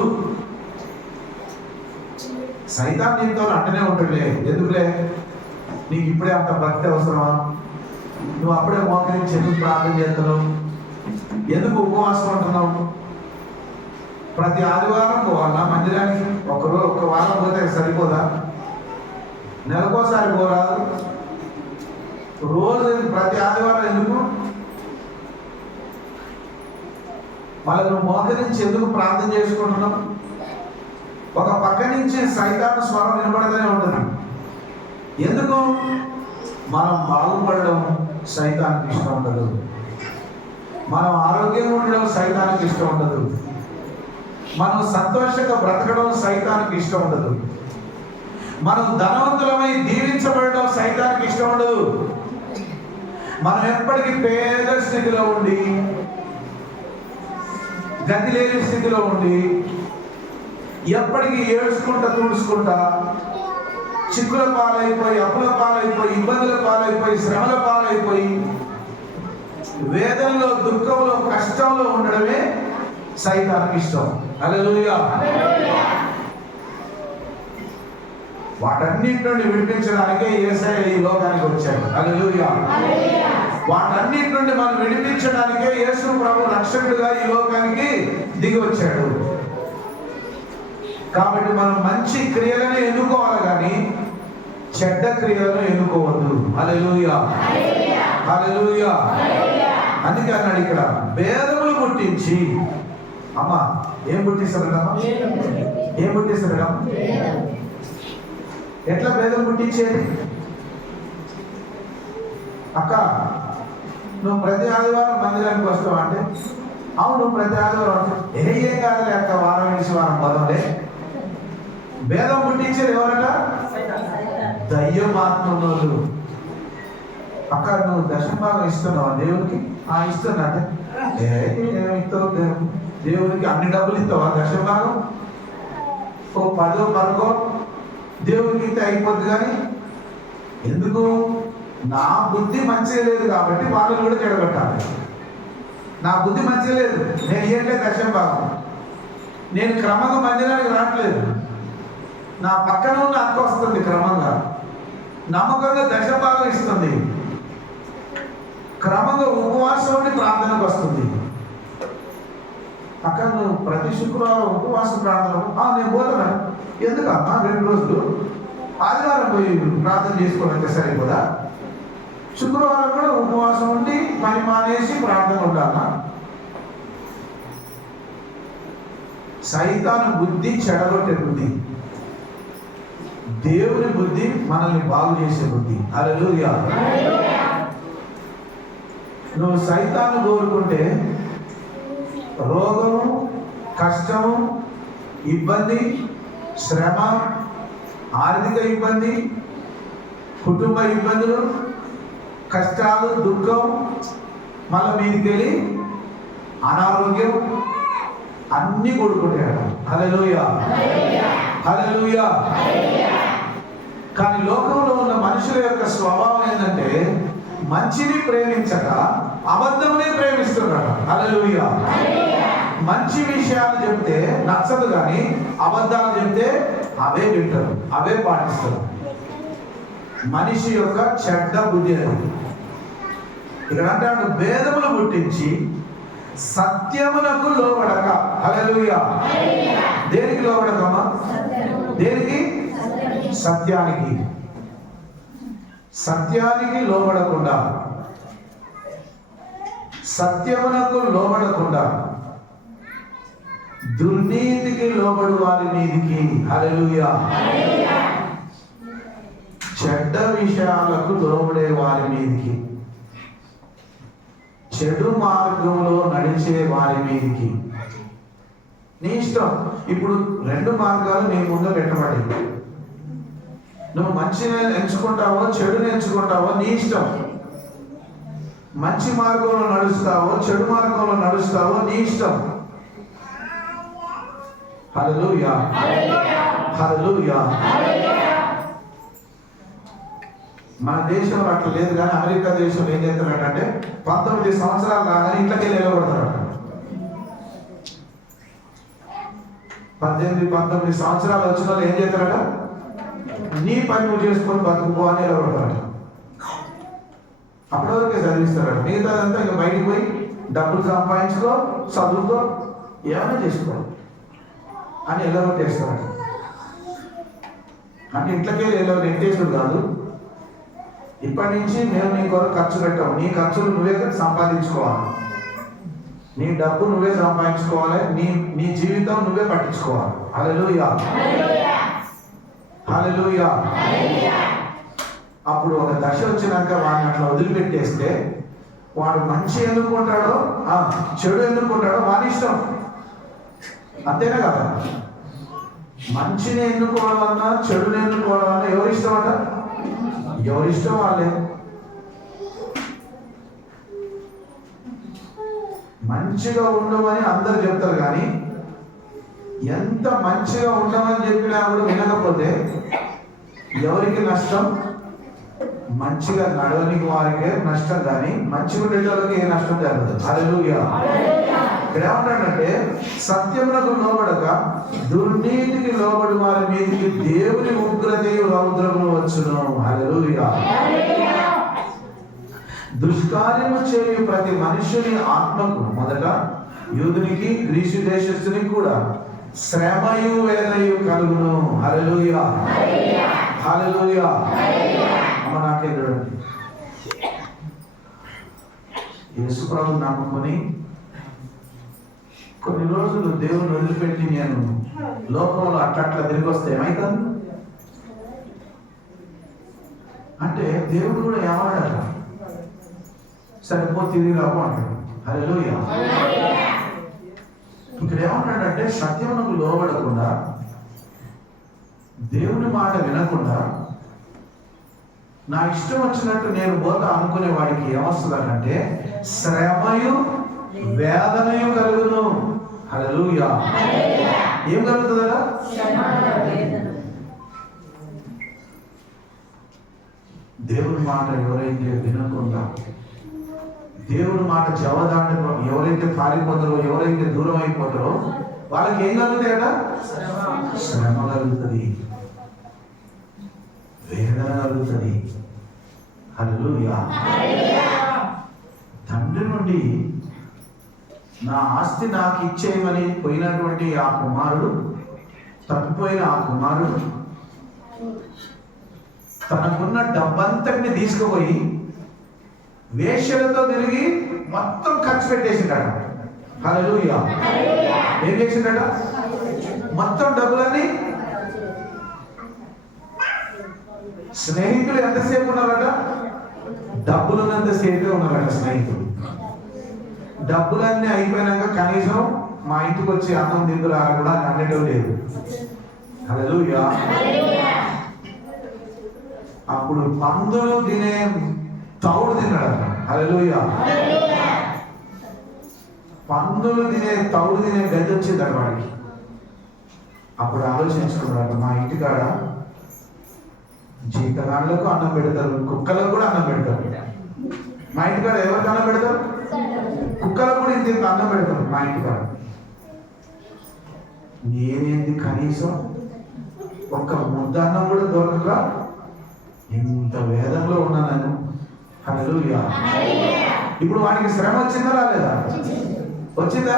సైతాన్ నీతో అంటనే ఉంటుండే, ఎందుకులే నీకు ఇప్పుడే అంత భక్తి అవసరమా, నువ్వు అప్పుడే మోకరించి ఎందుకు ప్రార్థన చేస్తున్నావు, ఎందుకు ఉపవాసం ఉంటున్నావు, ప్రతి ఆదివారం పోవాలా మందిరానికి, ఒక్క వారం పోతే సరిపోదా, నెలకోసారి పోరాదు, రోజు ప్రతి ఆదివారం ఎందుకు, మళ్ళీ నువ్వు మోకరించి ఎందుకు ప్రార్థన చేసుకుంటున్నావు. ఒక పక్క నుంచి సైతాను స్వరం వినబడతూనే ఉంటుంది. ఎందుకు? మనం బాగుపడడం సైతానికి ఇష్టం ఉండదు, మనం ఆరోగ్యంగా ఉండడం సైతానికి ఇష్టం ఉండదు, మనం సంతోషంగా బ్రతకడం సైతానికి ఇష్టం ఉండదు, మనం ధనవంతులమై దీవించబడడం సైతానికి ఇష్టం ఉండదు. మనం ఎప్పటికీ పేద స్థితిలో ఉండి, గతి లేని స్థితిలో ఉండి, ఎప్పటికీ ఏడ్చుకుంటా తుడుచుకుంటా, చిక్కుల పాలైపోయి, అప్పుల పాలైపోయి, ఇబ్బందుల పాలైపోయి, శ్రమల పాలైపోయి, వేదనలో, దుఃఖంలో, కష్టంలో ఉండడమే సైతానికి ఇష్టం. హల్లెలూయా. వాటన్నిటి నుండి విడిపించడానికే యేసయ్య ఈ లోకానికి వచ్చాడు. హల్లెలూయా. వాటన్నిటి నుండి మనం విడిపించడానికే యేసు ప్రభు రక్షకుడుగా ఈ లోకానికి దిగి వచ్చాడు. కాబట్టి మనం మంచి క్రియలను ఎన్నుకోవాలి కానీ చెడ్డ క్రియలను ఎన్నుకోవద్దు. హల్లెలూయా. హల్లెలూయా. అందుకే అన్నాడు ఇక్కడ భేదములు పుట్టించి. అమ్మా ఏం పుట్టిస్తారమ్మా? ఏం పుట్టిస్తారమ్మా? ఎట్లా భేదం పుట్టించేది? అక్క నువ్వు ప్రతి ఆదివారం మందిరానికి వస్తావు అంటే, అవును ప్రతి ఆదివారం ఏం కాదులే అక్క, వారం వేసి వారం పదవులే. భేదం పుట్టించేది ఎవరట? దయ్యమాత్మలు. అక్క నువ్వు దశభాగం ఇస్తున్నావా దేవునికి? ఇస్తున్నా అంటే ఏమిస్తావు దేవునికి? అన్ని డబ్బులు ఇస్తావా దశభాగం? ఓ 10 10 దేవునికి ఇస్తే అయిపోద్ది. కానీ ఎందుకు? నా బుద్ధి మంచిగా లేదు కాబట్టి వాళ్ళని కూడా చెడగొట్టాలి. నా బుద్ధి మంచిగా లేదు, నేను ఏంటంటే దశభాగం, నేను క్రమంగా మందిరానికి రావట్లేదు, నా పక్కన ఉన్న అక్క వస్తుంది క్రమంగా, నమ్మకంగా దశభాగం ఇస్తుంది, క్రమంగా ఉపవాసం ఉండి ప్రార్థనకు వస్తుంది. అక్క నువ్వు ప్రతి శుక్రవారం ఉపవాస ప్రార్థన నేను పోతున్నా. ఎందుకమ్మా 2 రోజులు ఆదివారం పోయి ప్రార్థన చేసుకోవాలంటే సరిపోదా? శుక్రవారం కూడా ఉపవాసం ఉండి పని మానేసి ప్రార్థన ఉండాలా? సైతాను బుద్ధి చెడగొట్టే బుద్ధి, దేవుని బుద్ధి మనల్ని బాగు చేసే బుద్ధి. హల్లెలూయా. నువ్వు సైతాను కోరుకుంటే రోగము, కష్టము, ఇబ్బంది, శ్రమ, ఆర్థిక ఇబ్బంది, కుటుంబ ఇబ్బందులు, కష్టాలు, దుఃఖం, మళ్ళీ మీదికి వెళ్ళి అనారోగ్యం అన్నీ కొడుకుంటాడు. హల్లెలూయా. హల్లెలూయా. కానీ లోకంలో ఉన్న మనుషుల యొక్క స్వభావం ఏంటంటే మంచిని ప్రేమించక అబద్ధమునే ప్రేమిస్తున్నాడు. హల్లెలూయా. మంచి విషయాలు చెప్తే నచ్చదు, కానీ అబద్ధాలు చెప్తే అవే వింటారు, అవే పాటిస్తారు. మనిషి యొక్క చెడ్డ బుద్ధి అది. ఇక్కడ అంటాడు భేదములు పుట్టించి సత్యమునకు లోబడక. హల్లెలూయా. దేనికి లోబడకమ్మా? దేనికి? సత్యానికి. సత్యానికి లోబడకుండా, సత్యమునకు లోబడకుండా దుర్నీతికి లోబడు వారి మీదికి. హల్లెలూయా. చెడ్డ విషయాలకు లోబడే వారి మీదికి, చెడు మార్గంలో నడిచే వారి మీదికి. నీ ఇష్టం. ఇప్పుడు రెండు మార్గాలు నీ ముందు పెట్టబడి, నువ్వు మంచిని ఎంచుకుంటావో చెడుని ఎంచుకుంటావో నీ ఇష్టం. మంచి మార్గంలో నడుస్తావో చెడు మార్గంలో నడుస్తావో నీ ఇష్టం. హల్లెలూయా. హల్లెలూయా. మన దేశంలో అట్లా లేదు, కానీ అమెరికా దేశంలో ఏం చేస్తున్నాడంటే 19 సంవత్సరాలు రాగానే ఇంట్లోకి వెళ్ళగొడతాడు. 18-19 సంవత్సరాలు వచ్చిన వాళ్ళు ఏం చేస్తారట? నీ పని నువ్వు చేసుకొని బతుకుపో అని వెళ్ళగొడతారట. అప్పటి వరకే చదివిస్తారట. మిగతాదంతా ఇక బయటికి పోయి డబ్బులు సంపాదించుకో, చదువుకో, ఏమైనా చేసుకో అని వెళ్ళగొట్టేస్తారట. అంటే ఇంట్లోకి వెళ్ళి నెట్టేసుడు కాదు. ఇప్పటి నుంచి మేము నీ కొరకు ఖర్చు పెట్టాము, నీ ఖర్చులు నువ్వే సంపాదించుకోవాలి, నీ డబ్బు నువ్వే సంపాదించుకోవాలి, నీ జీవితం నువ్వే పట్టించుకోవాలి. హల్లెలూయా. హల్లెలూయా. అప్పుడు ఒక దశ వచ్చినాక వాడిని అట్లా వదిలిపెట్టేస్తే వాడు మంచి ఎన్నుకుంటాడో చెడు ఎన్నుకుంటాడో వాడి ఇష్టం. అంతేనా కదా? మంచిని ఎన్నుకోవడం అన్నా చెడుని ఎన్నుకోవడం అన్నా ఎవరిష్టం అట? ఎవరిష్టం వాళ్ళే. మంచిగా ఉండమని అందరు చెప్తారు, కానీ ఎంత మంచిగా ఉండమని చెప్పినా కూడా వినకపోతే ఎవరికి నష్టం? మంచిగా నడవనికి వారికే నష్టం, కానీ మంచిగా ఉండేటోళ్ళకి ఏ నష్టం జరగదు. హల్లెలూయా. ఇక్కడ ఏమంటాడంటే సత్యమునకు లోబడక దుర్నీతికి లోబడి వారి మీదకి దేవుని ఉగ్రతయు రౌద్రములు వచ్చును. హల్లెలూయా. దుష్కార్యము చేయు ప్రతి మనుషుని ఆత్మకు, మొదట యూదునికి గ్రీసు దేశస్థునికి కూడా శ్రమయు వేదనయు కలుగును. హల్లెలూయా. హల్లెలూయా. అమ్మ నాకే చూడండి, యేసు ప్రభువుని నమ్ముకొని కొన్ని రోజులు దేవుని వదిలిపెట్టి నేను లోకంలో అట్లా తిరిగి వస్తే ఏమైతుంది అంటే దేవుడు కూడా ఏమన్నాడు? సరిపో తిరిగి రావు అంటాడు. హల్లెలూయా. ఇక్కడ ఏమన్నాడంటే సత్యమునకు లోబడకుండా దేవుని మాట వినకుండా నా ఇష్టం వచ్చినట్టు నేను పోతా అనుకునే వాడికి ఏమొస్తుందంటే శ్రమయు వేదనయు కలుగును. హల్లెలూయా. ఏం కలుగుతుందా? దేవుని మాట ఎవరైతే వినకుండా దేవుని మాట జవదాటి ఎవరైతే పారిపోతారో, ఎవరైతే దూరం అయిపోతారో వాళ్ళకి ఏం కలుగుతాయట? శ్రమ కలుగుతుంది, వేదన కలుగుతుంది. హల్లెలూయా. తండ్రి నుండి నా ఆస్తి నాకు ఇచ్చేయమని పోయినటువంటి ఆ కుమారుడు, తప్పిపోయిన ఆ కుమారుడు తనకున్న డబ్బంతటిని తీసుకుపోయి వేశ్యలతో తిరిగి మొత్తం ఖర్చు పెట్టేసిండట. హల్లెలూయా. ఏం చేసిండట? మొత్తం డబ్బులన్నీ. స్నేహితులు ఎంతసేపు ఉన్నారట? డబ్బులున్నంతసేపే ఉన్నారట స్నేహితులు. డబ్బులన్నీ అయిపోయినాక కనీసం మా ఇంటికి వచ్చి అన్నం తిందురా కూడా అనటం లేదు. హల్లెలూయా. అప్పుడు పందులు తినే తౌడు తిన్నాడట. హల్లెలూయా. పందులు తినే తౌడు తినే గది వచ్చిందట వాడికి. అప్పుడు ఆలోచించుకున్నాడు, మా ఇంటికాడ జీతగాళ్ళకు అన్నం పెడతారు, కుక్కలకు కూడా అన్నం పెడతారు. మా ఇంటికాడ ఎవరికి అన్నం పెడతారు? కుక్కలకు కూడా ఇంత అన్నం పెడతారు మా ఇంటికాడ. నేనేంటి కనీసం ఒక్క ముద్ద అన్నం కూడా దొరకక ఇంత వేదంలో ఉన్నా నేను. హల్లెలూయా. ఇప్పుడు వాడికి శ్రమ వచ్చిందా రాలేదా? వచ్చిందా?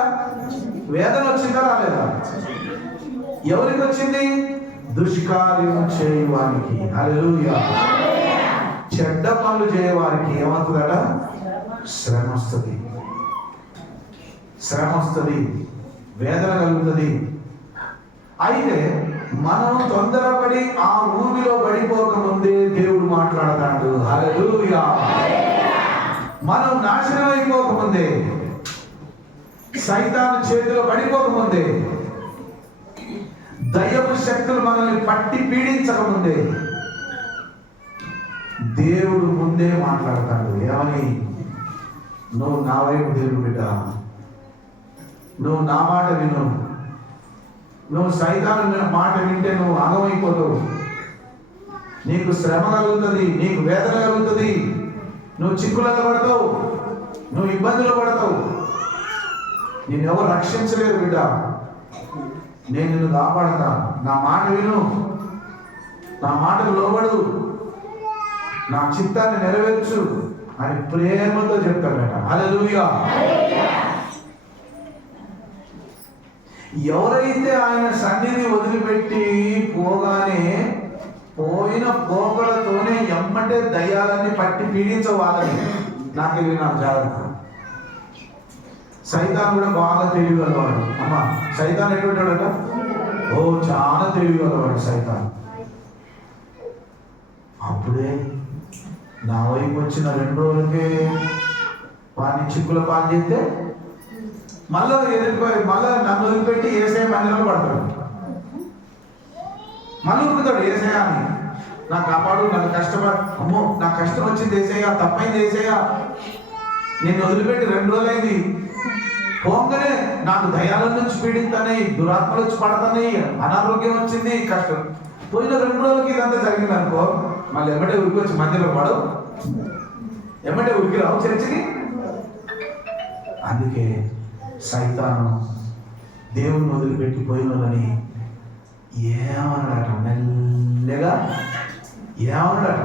వేదన వచ్చిందా రాలేదా? ఎవరికి వచ్చింది? దుష్కార్యం చేయవానికి. హల్లెలూయా. చెడ్డ పనులు చేయవారికి ఏమవుతుందట? శ్రమ వస్తుంది, శ్రమ వస్తుంది, వేదన కలుగుతుంది. అయితే మనం తొందరపడి ఆ ఊరిలో పడిపోకముందే దేవుడు మాట్లాడతాడు. హల్లెలూయా. మనం నాశనం అయిపోకముందే, సైతాను చేతిలో పడిపోకముందే, దయ్యపు శక్తులు మనల్ని పట్టి పీడించకముందే దేవుడు ముందే మాట్లాడతాడు. ఏమని? నువ్వు నా వైపు దేవుడు బిడ్డ, నువ్వు నా మాట విను. నువ్వు సైతాను మాట వింటే నువ్వు ఆగమైపోతావు, నీకు శ్రమ కలుగుతుంది, నీకు వేదన కలుగుతుంది, నువ్వు చిక్కులలో పడతావు, నువ్వు ఇబ్బందులు పడతావు. నిన్నెవరు రక్షించలేరు బిడ్డ, నేను నిన్ను కాపాడతా. నా మాట విను, నా మాటకు లోబడు, నా చిత్తాన్ని నెరవేర్చు అని ప్రేమతో చెప్తాడట. హల్లెలూయా. ఎవరైతే ఆయన సన్నిధి వదిలిపెట్టి పోగానే పోయిన పోకలతోనే ఎమ్మటే దయ్యాలన్నీ పట్టి పీడించవాలని నాకు జాగ్రత్త. సైతాన్ కూడా బాగా తెలియగలవాడు. అమ్మా, సైతాన్ ఎటువంటి వాడట? ఓ, చాలా తెలియగలవాడు సైతాన్. అప్పుడే నా వైపు వచ్చిన 2 రోజులకే వాడిని చిక్కుల పాలు చేస్తే మళ్ళీ ఎదిరిపోయి మళ్ళీ నన్ను వదిలిపెట్టి ఏసఐ మందిరంలో పడతాడు. మళ్ళీ ఉరుకుతాడు ఏసయ్య అని, నా కాపాడు, నన్ను కష్టపడు, అమ్మో నా కష్టం వచ్చింది ఏసయ్య, తప్పైంది ఏసయ్య, నేను వదిలిపెట్టి 2 రోజులైంది. పోగానే నాకు దయాల నుంచి పీడిస్తున్నాయి, దురాత్మలు వచ్చి పడుతున్నాయి, అనారోగ్యం వచ్చింది, కష్టం. పోయిన 2 రోజులకి ఇదంతా జరిగింది అనుకో, మళ్ళీ ఎమ్మటే ఉరికి వచ్చి మందిరంలో పడవు, ఎమ్మటే ఉరికి రావు చర్చికి. అందుకే సైతాను దేవుని వదిలిపెట్టి పోయిన వాళ్ళని ఏమన్నాడట? మెల్లగా ఏమన్నాడట?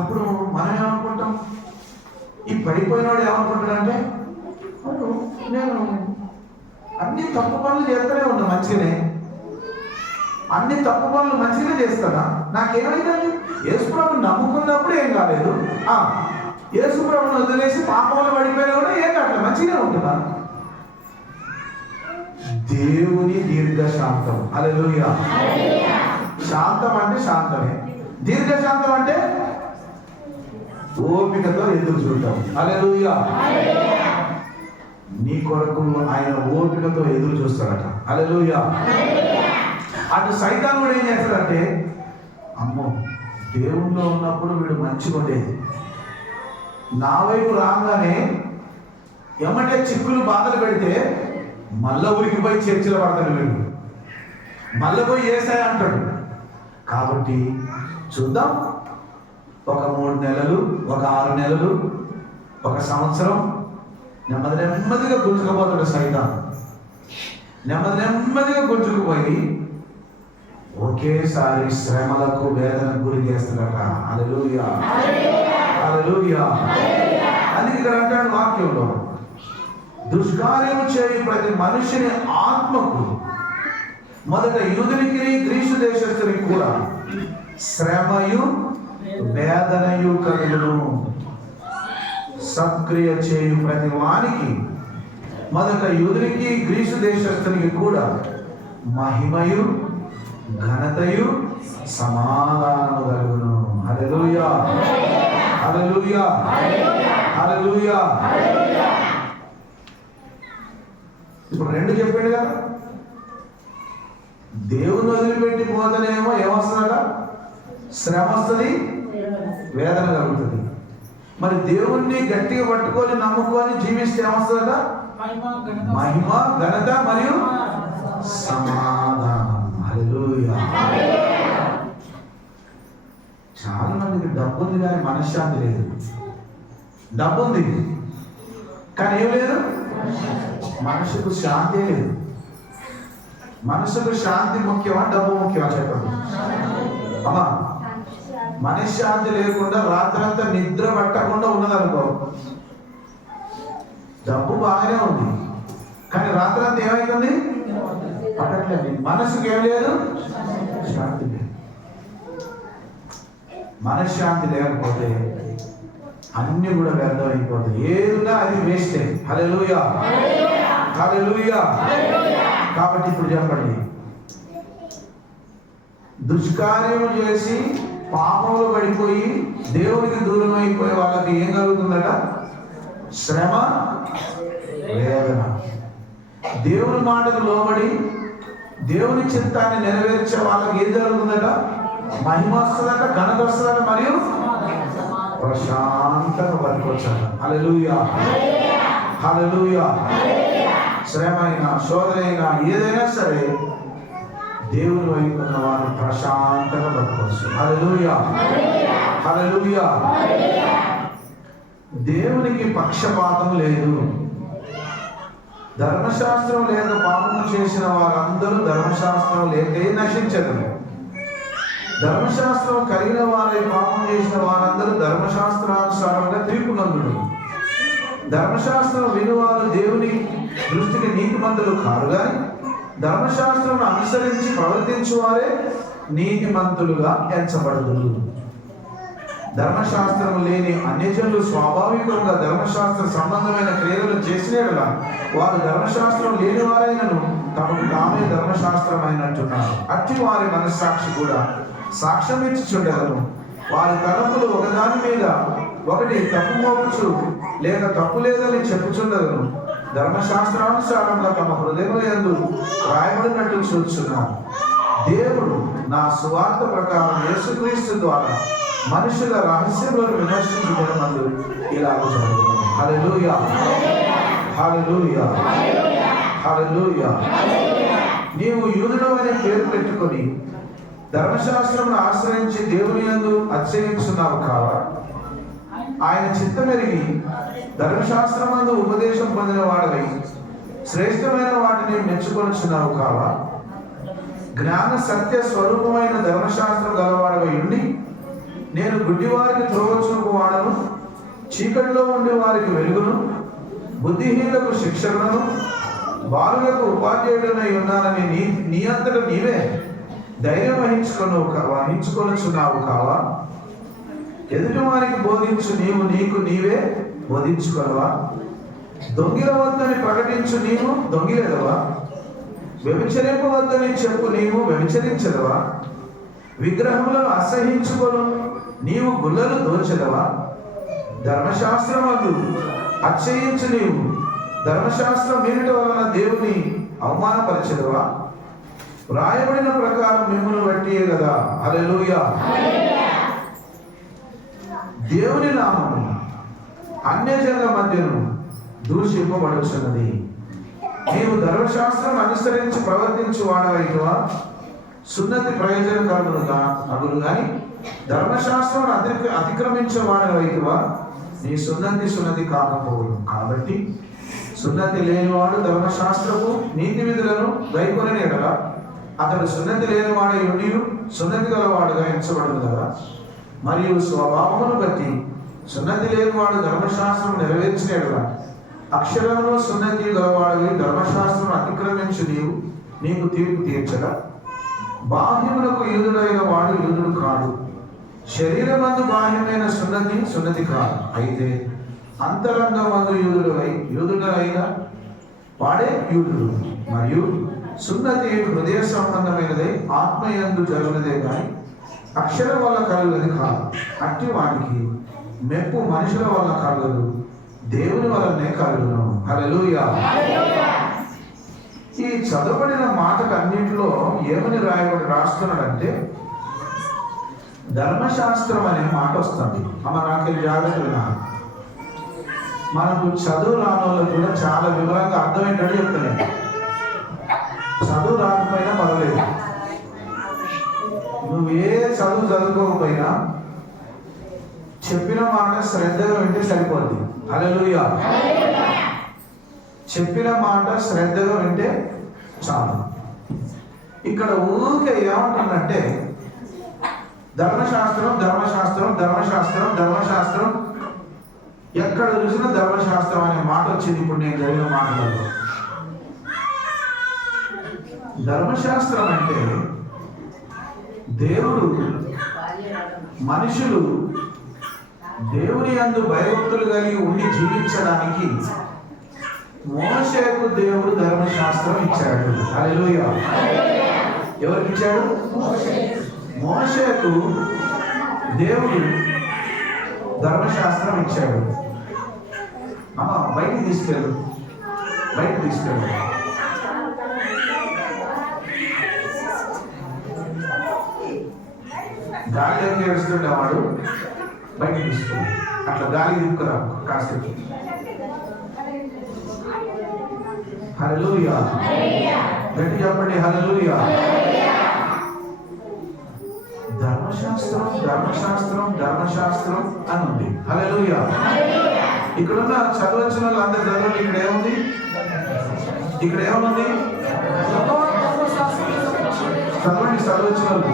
అప్పుడు మనం ఏమనుకుంటాం? ఈ పడిపోయినవాడు ఏమనుకుంటాడంటే, నేను అన్ని తప్పు పనులు చేస్తూనే ఉన్నా మంచిగానే, అన్ని తప్పు పనులు మంచిగానే చేస్తానా, నాకేమైందండి? యేసుప్రభుని నమ్ముకున్నప్పుడు ఏం కాలేదు, యేసుప్రభుని వదిలేసి పాపంలో పడిపోయినా కూడా ఏం కావట్లేదు, మంచిగానే ఉంటుందా? దేవుని దీర్ఘశాంతం. హల్లెలూయా. శాంతం అంటే శాంతమే, దీర్ఘశాంతం అంటే ఓపికతో ఎదురు చూడటం. హల్లెలూయా. నీ కొరకు ఆయన ఓపికతో ఎదురు చూస్తాడట. హల్లెలూయా. అటు సైతాన్ కూడా ఏం చేస్తాడంటే, అమ్మో దేవుణ్ణిలో ఉన్నప్పుడు వీడు మంచిగా ఉండేది, నా వైపు రాగానే ఎమ్మటే చిక్కులు బాధలు పెడితే మళ్ళా ఉరికిపోయి చర్చిలో పడతాడు వీడు, మళ్ళీ పోయి ఏసై అంటాడు. కాబట్టి చూద్దాం, ఒక 3 నెలలు, ఒక 6 నెలలు, ఒక సంవత్సరం నెమ్మదిగా గుంజుకుపోతాడు సైతాన్. నెమ్మదిగా గుంజుకుపోయి ఒకేసారి శ్రమలకు వేదనకు గురి చేస్తాడట. హల్లెలూయా. హల్లెలూయా. అందుకే ఇక్కడ అంటాడు వాక్యంలో, దుష్కార్యం చేయు ప్రతి మనిషిని ఆత్మకు, మొదట యూదునికి గ్రీసు దేశస్తునికి కూడా శ్రమయు వేదనయు కలుగును. సత్క్రియ చేయు ప్రతి వానికి, మొదట యూదునికి గ్రీసు దేశస్తునికి కూడా మహిమయు ఘనతయు సమాధానము కలుగును. హల్లెలూయా. హల్లెలూయా. హల్లెలూయా. ఇప్పుడు 2 చెప్పాడు కదా, దేవుని వదిలిపెట్టి పోతేనేమో ఏమొస్తుందట? శ్రమ వస్తుంది, వేదన కలుగుతుంది. మరి దేవుణ్ణి గట్టిగా పట్టుకొని నమ్ముకొని జీవిస్తే ఏమొస్తుందట? మహిమ, ఘనత మరియు సమాధానం. హల్లెలూయా. చాలా మందికి డబ్బు ఉంది కానీ మనశ్శాంతి లేదు. డబ్బు ఉంది కానీ ఏం లేదు, మనసుకు శాంతి లేదు. మనసుకు శాంతి ముఖ్యమా, డబ్బు ముఖ్యమా చెప్పండి అమ్మా. మనశ్శాంతి లేకుండా రాత్రంతా నిద్ర పట్టకుండా ఉన్నదనుకో, డబ్బు బాగానే ఉంది కానీ రాత్రంతా ఏమైతుంది, పట్టట్లేదు. మనసుకు ఏం లేదు, శాంతి లేదు. మనశ్శాంతి లేకపోతే అన్ని కూడా వ్యర్థమైపోతాయి. ఏదున్నా అది వేస్టే. హల్లెలూయా, హల్లెలూయా. కాబట్టి ఇప్పుడు చెప్పండి, దుష్కార్యము చేసి పాపంలో పడిపోయి దేవునికి దూరం అయిపోయే వాళ్ళకి ఏం కలుగుతుందట, శ్రమ, వేదన. దేవుని మాటకు లోబడి దేవుని చిత్తాన్ని నెరవేర్చే వాళ్ళకి ఏం జరుగుతుందట, మహిమ వస్తుందట, ఘనత వస్తుందట, మరియు ప్రశాంతంగా బతికొచ్చాట. హల్లెలూయా, హల్లెలూయా. శ్రమ అయినా శోధన అయినా ఏదైనా సరే దేవుని వైపు ఉన్న వారు ప్రశాంతంగా బతకవచ్చు. హల్లెలూయా, హల్లెలూయా. దేవునికి పక్షపాతం లేదు. ధర్మశాస్త్రం లేక పాపం చేసిన వారందరూ ధర్మశాస్త్రం లేకే నశించరు. ధర్మశాస్త్రం కలిగిన వారై పాపం చేసిన వారందరూ ధర్మశాస్త్రానుసారంగా తీర్పునందుడు. ధర్మశాస్త్రం వినువారు దేవుని దృష్టికి నీతిమంతులు కారు కానీ ధర్మశాస్త్రం అనుసరించి ప్రవర్తించు వారే నీతిమంతులుగా ఎంచబడుదురు. ధర్మశాస్త్రం లేని అన్యజనులు స్వాభావికంగా ధర్మశాస్త్ర సంబంధమైన క్రియలు చేసినట్లా వారు ధర్మశాస్త్రం లేని వారైనను తమకు తామే ధర్మశాస్త్రమైనట్టున్నారు. అట్టి వారి మనస్సాక్షి కూడా సాక్ష్యం ఇచ్చుచుండెదను. వారి తలపులు ఒకదాని మీద ఒకటి తప్పు మోపుచు లేక తప్పు లేదని చెప్పుచుండెదను. ధర్మశాస్త్రానుసారంగా తమ హృదయములందు రాయబడినట్టు చూస్తున్నారు. దేవుడు నా సువార్త ప్రకారం యేసుక్రీస్తు ద్వారా మనుషుల రహస్యములను విమర్శించుకున్నమందు ఇలాగ జరుగుతుంది. హల్లెలూయా, హల్లెలూయా, హల్లెలూయా. నీవు యూదుడు అనే పేరు పెట్టుకొని ధర్మశాస్త్రమును ఆశ్రయించి దేవుని యందు అతిశయించున్నావు కావా? ఆయన చిత్తమెరిగి ధర్మశాస్త్రమందు ఉపదేశం పొందిన వాడవై శ్రేష్టమైన వాటిని మెచ్చుకొనుచున్నావు కావా? జ్ఞాన సత్య స్వరూపమైన ధర్మశాస్త్రం గలవాడవై ఉండి నేను గుడ్డివారికి త్రోవ చూపువాడను, చీకటిలో ఉండే వారికి వెలుగును, బుద్ధిహీనులకు శిక్షణను, బాలులకు ఉపాధ్యాయుడనై ఉన్నానని నీ అంతట నీవే ధైర్యం వహించుకొనుచున్నావు కావా? ఎదుటి వారికి బోధించు నీవు నీకు నీవే బోధించుకోవా? దొంగిలవద్దని ప్రకటించు నీవు దొంగిలేదవా? వ్యభిచరింపవద్దని చెప్పు నీవు వ్యభిచరించదవా? విగ్రహములను అసహించుకొను నీవు గుళ్ళను దోచెదవా? ధర్మశాస్త్రమందు అతిశయించు నీవు ధర్మశాస్త్రం మీరట వలన దేవుని అవమానపరచెదవా? రాయబడిన ప్రకారం మిమ్మల్ని బట్టియే కదా. హల్లెలూయా. దేవుని నామము అన్యజనుల మధ్యను దూషింపబడుచున్నది. నీవు ధర్మశాస్త్రం అనుసరించి ప్రవర్తించు వాడవైతువా? సున్నతి ప్రయోజనకరములుగా అగులు కానీ ధర్మశాస్త్రం అతిక్రమించే వాడవైతువా? నీ సున్నతి కాకపోవును. కాబట్టి సున్నతి లేనివాడు ధర్మశాస్త్రపు నీతి విధులను గైకొనని ఎడల అతడు సున్నతి లేనివాడై ఉండి సున్నతి గలవాడుగా ఎంచబడదు కదా. మరియు స్వభావమును బట్టి సున్నతి లేనివాడు ధర్మశాస్త్రం నెరవేర్చిన ఎడల అక్షరమును సున్నతి గలవాడు ధర్మశాస్త్రం అతిక్రమించు నీకు తీర్పు తీర్చగా. బాహ్యములకు యూదుడైన వాడు యూదుడు కాడు, శరీరమందు బాహ్యమైన సున్నతి కాదు. అయితే అంతరంగమందు యూదుడైన వాడే యూదుడు. మరియు సున్నతి హృదయ సంబంధమైనదే, ఆత్మయందు జరుగునదే కానీ అక్షరం వల్ల కలుగునది కాదు. అట్టి వానికి మెప్పు మనుషుల వల్ల కలగదు, దేవుని వల్లనే కలుగును. హల్లెలూయా. ఈ చదవబడిన మాటకు అన్నింటిలో ఏమని రాస్తున్నాడంటే ధర్మశాస్త్రం అనే మాట వస్తుంది. నాకు జాగ్రత్తగా మనకు చదువు రాని కూడా చాలా వివరంగా అర్థమేంటో చెప్తున్నాను. చదువు రాకపోయినా పర్వాలేదు, నువ్వు ఏ చదువుకోకపోయినా చెప్పిన మాట శ్రద్ధగా వింటే సరిపోద్ది. హల్లెలూయా. చెప్పిన మాట శ్రద్ధగా వింటే చాలు. ఇక్కడ ఊరికే ఏమంటుందంటే ధర్మశాస్త్రం ధర్మశాస్త్రం ధర్మశాస్త్రం ధర్మశాస్త్రం, ఎక్కడ చూసినా ధర్మశాస్త్రం అనే మాట వచ్చింది. ఇప్పుడు నేను జరిగిన మాటలలో ధర్మశాస్త్రం అంటే దేవుడు మనుషులు దేవుని యందు భయభక్తులు కలిగి ఉండి జీవించడానికి మోషేకు దేవుడు ధర్మశాస్త్రం ఇచ్చాడు. హల్లెలూయా. ఎవరికి ఇచ్చాడు? మోషేకు దేవుడు ధర్మశాస్త్రం ఇచ్చాడు. బయటికి తీసుకెళ్ళు, బయటికి తీసుకెళ్ళు. గాలి దగ్గర వేస్తుండే వాడు బయటికి తీసుకెళ్ళి అట్లా గాలి దిక్కురా కాసేపు. హల్లెలూయా. గట్టి చెప్పండి హల్లెలూయా. ధర్మశాస్త్రం ధర్మశాస్త్రం ధర్మశాస్త్రం అని ఉంది. హల్లెలూయా. ఇక్కడున్న చదవచ్చిన వాళ్ళందరూ చదవండి. ఇక్కడ ఏముంది? ఇక్కడ ఏముంది? చదవండి చదవచ్చిన వాళ్ళు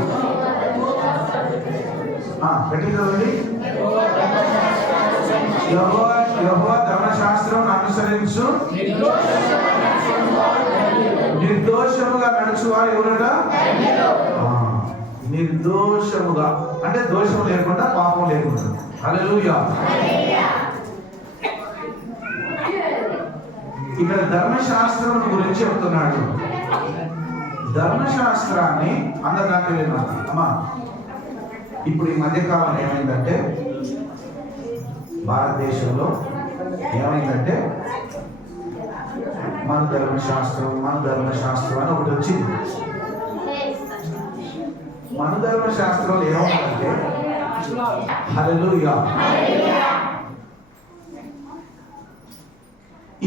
గట్టి చదవండి. యెహోవా ధర్మశాస్త్రం అనుసరించు నిర్దోషముగా నడుచువారు ఎవరట? నిర్దోషముగా అంటే దోషం లేకుండా, పాపం లేకుండా. హల్లెలూయా. ఇక్కడ ధర్మశాస్త్రం గురించి చెప్తున్నాడు. ధర్మశాస్త్రాన్ని అందరు నాకు వెళ్ళినారు అమ్మా. ఇప్పుడు ఈ మధ్యకాలం ఏమైందంటే భారతదేశంలో ఏమైందంటే మన ధర్మశాస్త్రం అని ఒకటి వచ్చింది. మన ధర్మశాస్త్రంలో ఏమంటే హల్లెలూయా.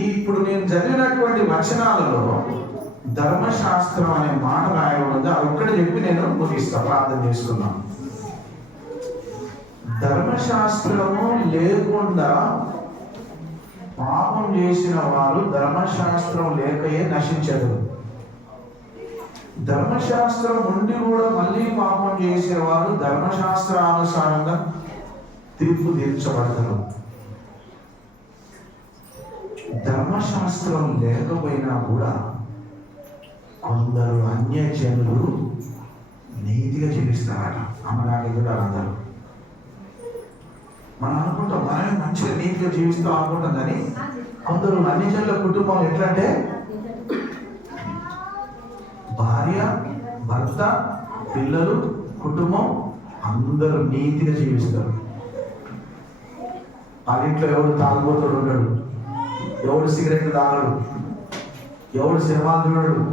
ఇప్పుడు నేను చదివినటువంటి వచనాలలో ధర్మశాస్త్రం అనే మాట రాయబడింది. అది ఒక్కటి చెప్పి నేను ముగిస్తా, ప్రార్థన చేసుకున్నాను. ధర్మశాస్త్రము లేకుండా పాపం చేసిన వారు ధర్మశాస్త్రం లేకయే నశించదు. ధర్మశాస్త్రం ఉండి కూడా మళ్ళీ పాపం చేసేవారు ధర్మశాస్త్రానుసారంగా తీర్పు తీర్చబడతారు. ధర్మశాస్త్రం లేకపోయినా కూడా కొందరు అన్యజనులు నీతిగా జీవిస్తారట. అమ్మనాడు అందరూ మనం అనుకుంటాం మనమే మంచిగా నీతిగా జీవిస్తాం అనుకుంటాం, కానీ కొందరు అన్యజనుల కుటుంబం ఎట్లా అంటే భార్య, భర్త, పిల్లలు, కుటుంబం అందరూ నీతిగా జీవిస్తారు. వాళ్ళ ఇంట్లో ఎవడు తాగుబోతుడు ఉండడు, ఎవడు సిగరెట్ తాగడు, ఎవడు సినిమాలు చూడడు.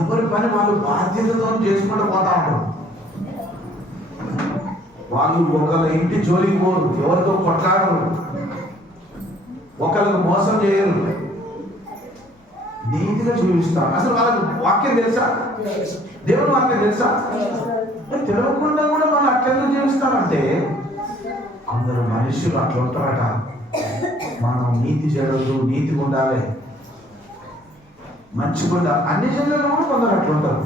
ఎవరి పని వాళ్ళు బాధ్యతతో చేసుకుంటూ పోతా ఉంటారు. వాళ్ళు ఒకళ్ళ ఇంటి జోలికి పోరు, ఎవరితో కొట్లాడరు, ఒకళ్ళకు మోసం చేయరు, నీతిగా జీవిస్తారు. అసలు వాళ్ళకు వాక్యం తెలుసా? దేవుని వాక్యం తెలుసా? తెలియకుండా కూడా మనం అట్లెందుకు జీవిస్తామంటే అందరూ మనుషులు అట్లా ఉంటారట. మనం నీతి చేయవద్దు, నీతిగా ఉండాలి, మంచిగా ఉండాలి. అన్ని జనులలో కూడా కొందరు అట్లా ఉంటారు.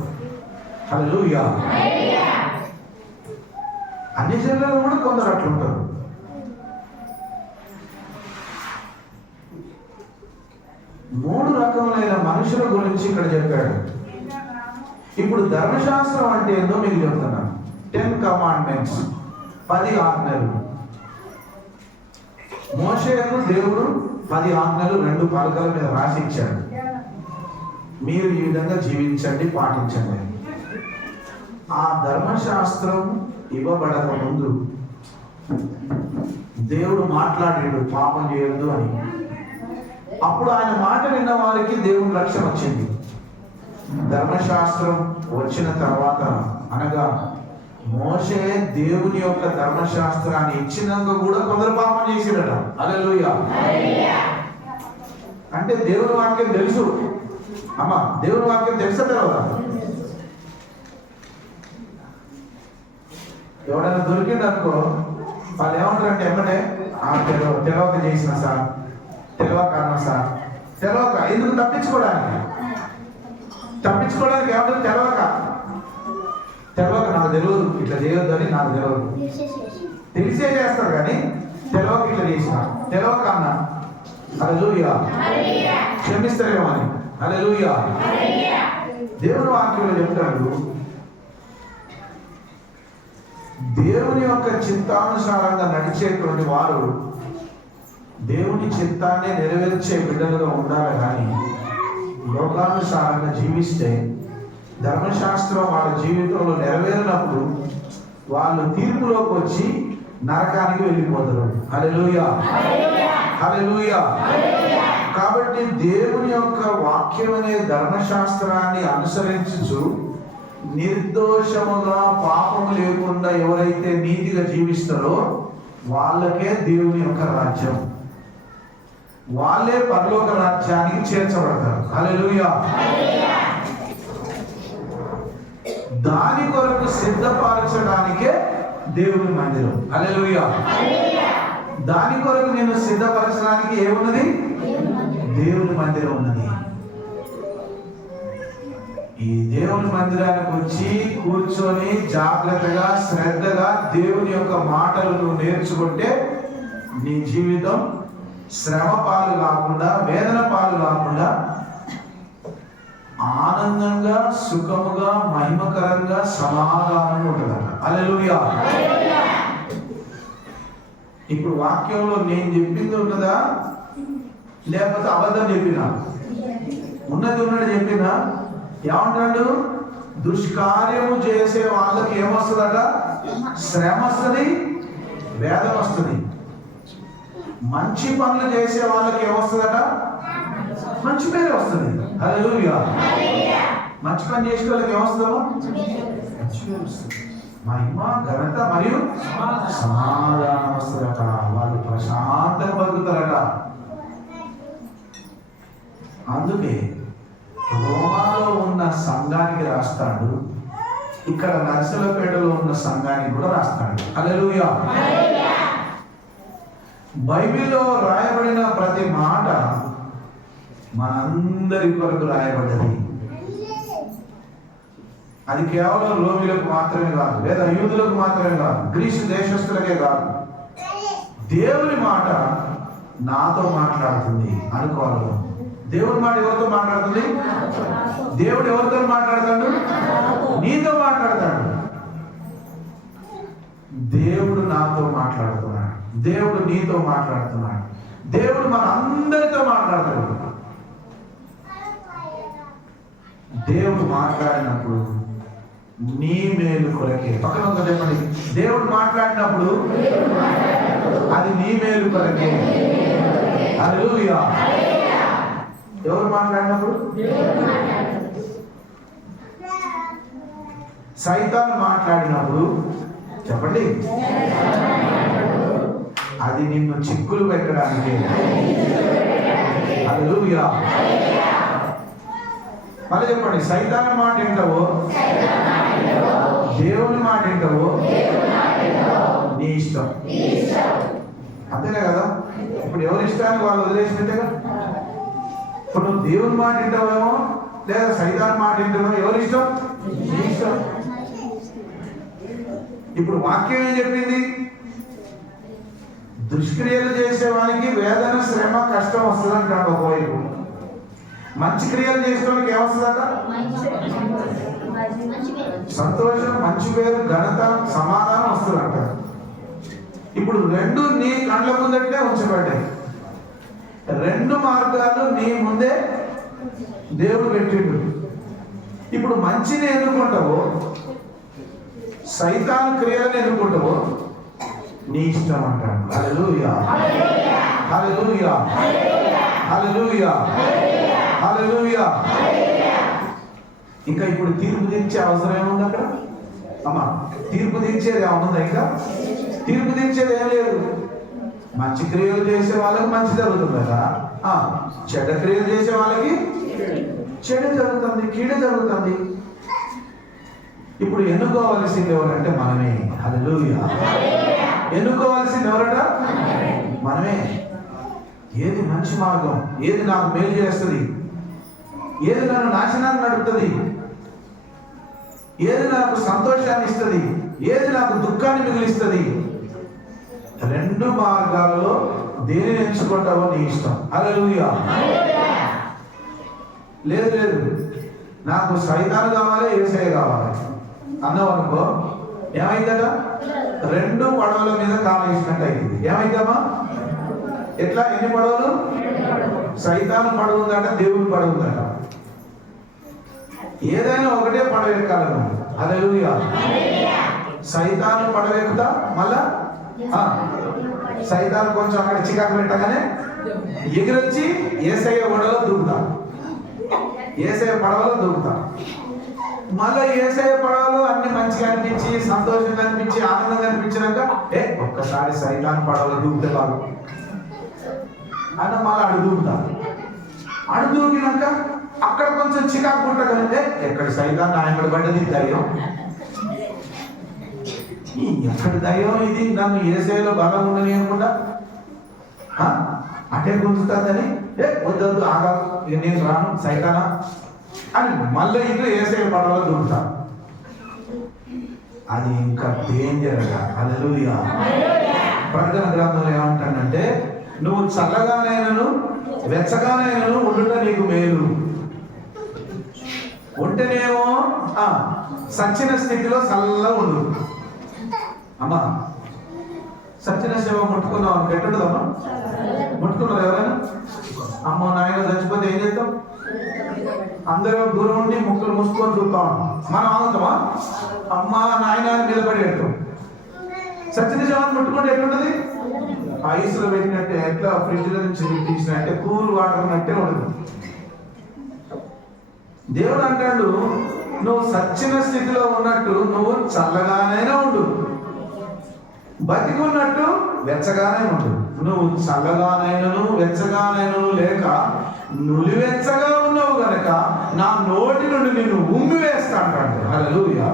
హల్లెలూయా. అన్ని జనులలో కూడా కొందరు అట్లా ఉంటారు. మూడు రకములైన మనుషుల గురించి ఇక్కడ చెప్పాడు. ఇప్పుడు ధర్మశాస్త్రం అంటే ఏందో మీకు చెప్తున్నాను. 10 కమాండ్మెంట్స్, 10 ఆజ్ఞలు. మోషేకు దేవుడు 10 ఆజ్ఞలు 2 పలకల మీద రాసి ఇచ్చాడు. మీరు ఈ విధంగా జీవించండి, పాటించండి. ఆ ధర్మశాస్త్రం ఇవ్వబడక ముందు దేవుడు మాట్లాడాడు పాపం చేయొద్దు అని. అప్పుడు ఆయన మాట విన్న వారికి దేవుని రక్షణ వచ్చింది. ధర్మశాస్త్రం వచ్చిన తర్వాత, అనగా మోషే దేవుని యొక్క ధర్మశాస్త్రాన్ని ఇచ్చినాక కూడా కొందరు పాపం చేసిరట. హల్లెలూయా. అంటే దేవుని వాక్యం తెలుసు. అమ్మా, దేవుని వాక్యం తెలుసా తర్వాత ఎవడైనా దొరికింది అనుకో, వాళ్ళు ఏమంటారంటే ఎమ్మటే తెలవక చేసిన సార్, తెలవక అన్నా సార్, తెలవక ఎందుకు తప్పించుకోవడానికి ఏమంటారు? తెలవక నాకు తెలియదు, ఇట్లా చేయొద్దని నాకు తెలియదు, తెలిసే చేస్తారు కానీ తెలవక ఇట్లా చేసిన, తెలవక అన్నా, హల్లెలూయా, క్షమిస్తారేమో అని. హల్లెలూయా. దేవుని వాక్యంలో చెప్తాడు, దేవుని యొక్క చిత్తానుసారంగా నడిచేటువంటి వారు దేవుని చిత్తాన్ని నెరవేర్చే బిడ్డలుగా ఉండాలి. కానీ లోకానుసారంగా జీవిస్తే ధర్మశాస్త్రం వాళ్ళ జీవితంలో నెరవేరినప్పుడు వాళ్ళు తీర్పులోకి వచ్చి నరకానికి వెళ్ళిపోతారు. హల్లెలూయా, హల్లెలూయా. కాబట్టి దేవుని యొక్క వాక్యం అనే ధర్మశాస్త్రాన్ని అనుసరించు నిర్దోషముగా పాపము లేకుండా ఎవరైతే నీతిగా జీవిస్తారో వాళ్ళకే దేవుని యొక్క రాజ్యం, వాళ్ళే పరలోక రాజ్యానికి చేర్చబడతారు. హల్లెలూయా. దాని కొరకు సిద్ధపరచడానికే దేవుని మందిరం. హల్లెలూయా. దాని కొరకు నేను సిద్ధపరచడానికి ఏమున్నది? దేవుని మందిరం ఉన్నది. ఈ దేవుని మందిరానికి వచ్చి కూర్చొని జాగ్రత్తగా శ్రద్ధగా దేవుని యొక్క మాటలను నేర్చుకుంటే నీ జీవితం శ్రమ పాలు కాకుండా, వేదన పాలు కాకుండా ఆనందంగా, సుఖముగా, మహిమకరంగా, సమాధానంగా ఉంటుందట. హల్లెలూయా. ఇప్పుడు వాక్యంలో నేను చెప్పింది ఉన్నదా లేకపోతే అబద్ధం చెప్పినా? ఉన్నది చెప్పినా? ఏమంటాడు? దుష్కార్యము చేసే వాళ్ళకి ఏమొస్తుందట? శ్రమ వస్తుంది, వేదన వస్తుంది. మంచి పనులు చేసే వాళ్ళకి ఏమొస్తుందట? మంచి పేరు వస్తుంది. హల్లెలూయా. మంచి పని చేసే వాళ్ళకి ఏమొస్తుందమ్మా? మంచి పేరు వస్తుంది, మహిమ, ఘనత మరియు సమాధానం వస్తుందట. వాళ్ళు ప్రశాంతంగా బతుకుతారట. అందుకే రోమాలో ఉన్న సంఘానికి రాస్తాడు, ఇక్కడ నర్సలపేటలో ఉన్న సంఘానికి కూడా రాస్తాడు. హల్లెలూయా. బైబిల్లో రాయబడిన ప్రతి మాట మనందరి కొరకు రాయబడ్డది. అది కేవలం రోమిలకు మాత్రమే కాదు, లేదా యూదులకు మాత్రమే కాదు, గ్రీసు దేశస్తులకే కాదు. దేవుని మాట నాతో మాట్లాడుతుంది అనుకోవాలి. దేవుని మాట ఎవరితో మాట్లాడుతుంది? దేవుడు ఎవరితో మాట్లాడతాడు? నీతో మాట్లాడతాడు. దేవుడు నాతో మాట్లాడుతున్నాడు, దేవుడు నీతో మాట్లాడుతున్నాడు, దేవుడు మన అందరితో మాట్లాడతాడు. దేవుడు మాట్లాడినప్పుడు నీ మేలు కొరకే. పక్కన చెప్పండి, దేవుడు మాట్లాడినప్పుడు అది నీ మేలు కొరకే. హల్లెలూయా. ఎవరు మాట్లాడినప్పుడు? సైతాన్ మాట్లాడినప్పుడు చెప్పండి, అది నిన్ను చిక్కులు పెట్టడానికి. హల్లెలూయా. మళ్ళీ చెప్పండి, సైతాన్ మాట ఏంటవో దేవుని మాట ఏంటవో నీ ఇష్టం. అంతేనే కదా? ఇప్పుడు ఎవరి ఇష్టానికి వాళ్ళు వదిలేసినట్టేగా. ఇప్పుడు నువ్వు దేవుని మాట వింటావేమో లేదా సైతాన్ మాట వింటావో, ఎవరి ఇష్టం? నీ ఇష్టం. ఇప్పుడు వాక్యం ఏం చెప్పింది? దుష్క్రియలు చేసే వానికి వేదన, శ్రమ, కష్టం వస్తుందంటాడు ఒకవైపు. మంచి క్రియలు చేసేవానికి ఏమొస్తుందట? సంతోషం, మంచి పేరు, ఘనత, సమాధానం వస్తుందంట. ఇప్పుడు రెండు నీ కళ్ళ ముందటే ఉంచబడ్డాయి. రెండు మార్గాలు నీ ముందే దేవుడు పెట్టిండు. ఇప్పుడు మంచిని ఎన్నుకుంటావో సైతాన్ క్రియలను ఎన్నుకుంటావో నీ ఇష్టం అంటాడు. హల్లెలూయా, హల్లెలూయా, హల్లెలూయా, హల్లెలూయా. ఇంకా ఇప్పుడు తీర్పు తీర్చే అవసరం ఏముంది అక్కడ? అమ్మా, తీర్పు తీర్చేది ఏమన్నా? ఇంకా తీర్పు తీర్చేది ఏం లేదు. మంచి క్రియలు చేసే వాళ్ళకి మంచి జరుగుతుంది కదా, చెడ్డ క్రియలు చేసే వాళ్ళకి చెడు జరుగుతుంది, కీడు జరుగుతుంది. ఇప్పుడు ఎన్నుకోవాల్సింది ఎవరంటే మనమే. హల్లెలూయా. ఎన్నుకోవాల్సింది ఎవరట? మనమే. ఏది మంచి మార్గం, ఏది నాకు మేలు చేస్తుంది, ఏది నన్ను నాశనాన్ని నడుపుతుంది, ఏది నాకు సంతోషాన్ని ఇస్తుంది, ఏది నాకు దుఃఖాన్ని మిగిలిస్తుంది, రెండు మార్గాలలో దేనిని ఎంచుకుంటావో నీ ఇష్టం. హల్లెలూయా. లేదు లేదు నాకు సైతాను కావాలి, యేసయ్య కావాలి అన్నావు అనుకో, ఏమైందట? రెండు పడవల మీద కాలేసినట్టు అయింది. ఏమైందమ్మా? ఎట్లా? ఎన్ని పడవలు? సైతాను పడవ ఉందట, దేవుని పడవ ఉందట. ఏదైనా ఒకటే పడవ ఎక్కాలను. హల్లెలూయా. సైతాను పడవ ఎక్కుతా, మళ్ళా సైతాను కొంచెం అక్కడ చికాకు పెట్టగానే ఎగిరొచ్చి యేసయ్య ఓడలో దూకుతా, యేసయ్య పడవలో దూకుతా. మళ్ళీ యేసయ్య పడవలో అన్ని మంచిగా అనిపించి, సంతోషంగా అనిపించి, ఆనందంగా అనిపించినాక ఒక్కసారి సైతాను పడవలో దూకితే బాగు అన్న మళ్ళీ అడు దూకుతా. అడు దూకినాక అక్కడ కొంచెం చికాకు పుట్టగలిగితే ఎక్కడ సైతాన్ని ఆయన పడ్డది దయ్యం, ఎక్కడ దయ్యం ఇది, నన్ను యేసయ్యలో బలం ఉండనియకుండా అటే గుంజుతుందని వద్దొద్దు ఆగా, నేను రాను సైతానా అని మళ్ళీ ఇంట్లో యేసయ్య పడవలో దూకుతా. అది ఇంకా డేంజర్ గా. హల్లెలూయా. ప్రకటన గ్రంథంలో ఏమంటానంటే, నువ్వు చల్లగానైనను వెచ్చగానైనను ఉండుట నీకు మేలు. ఉంటేనేమో సచ్చిన స్థితిలో చల్లగా ఉండు. అమ్మా సచ్చిన సేవ ముట్టుకున్నావు ఎట్టుండదమ్మా? ముట్టుకున్నారు ఎవరైనా? అమ్మ నాయన చచ్చిపోతే ఏం చేస్తాం? అందరూ దూరం ఉండి ముక్కలు మూసుకొని చూస్తాం. మనం ఆగుతామా? అమ్మ నాయన నిలబడి పెడతాం. సచ్చిన సేవను ముట్టుకుంటే ఎట్లుంటది? ఐస్లో పెట్టినట్టే, ఎట్లా ఫ్రిడ్జ్ నుంచి తీసినట్టే, కూల్ వాటర్ ఉన్నట్టే ఉండదు. దేవుడు అంటాడు, నువ్వు సచ్చిన స్థితిలో ఉన్నట్టు నువ్వు చల్లగానైనా ఉండు, బతికున్నట్టు వెచ్చగానే ఉండు. నువ్వు చల్లగానైనను వెచ్చగానైనను లేక నులివెచ్చగా ఉన్నావు గనక నా నోటి నుండి నిన్ను ఉమ్మి వేస్తా అంటాడు. హల్లెలూయా.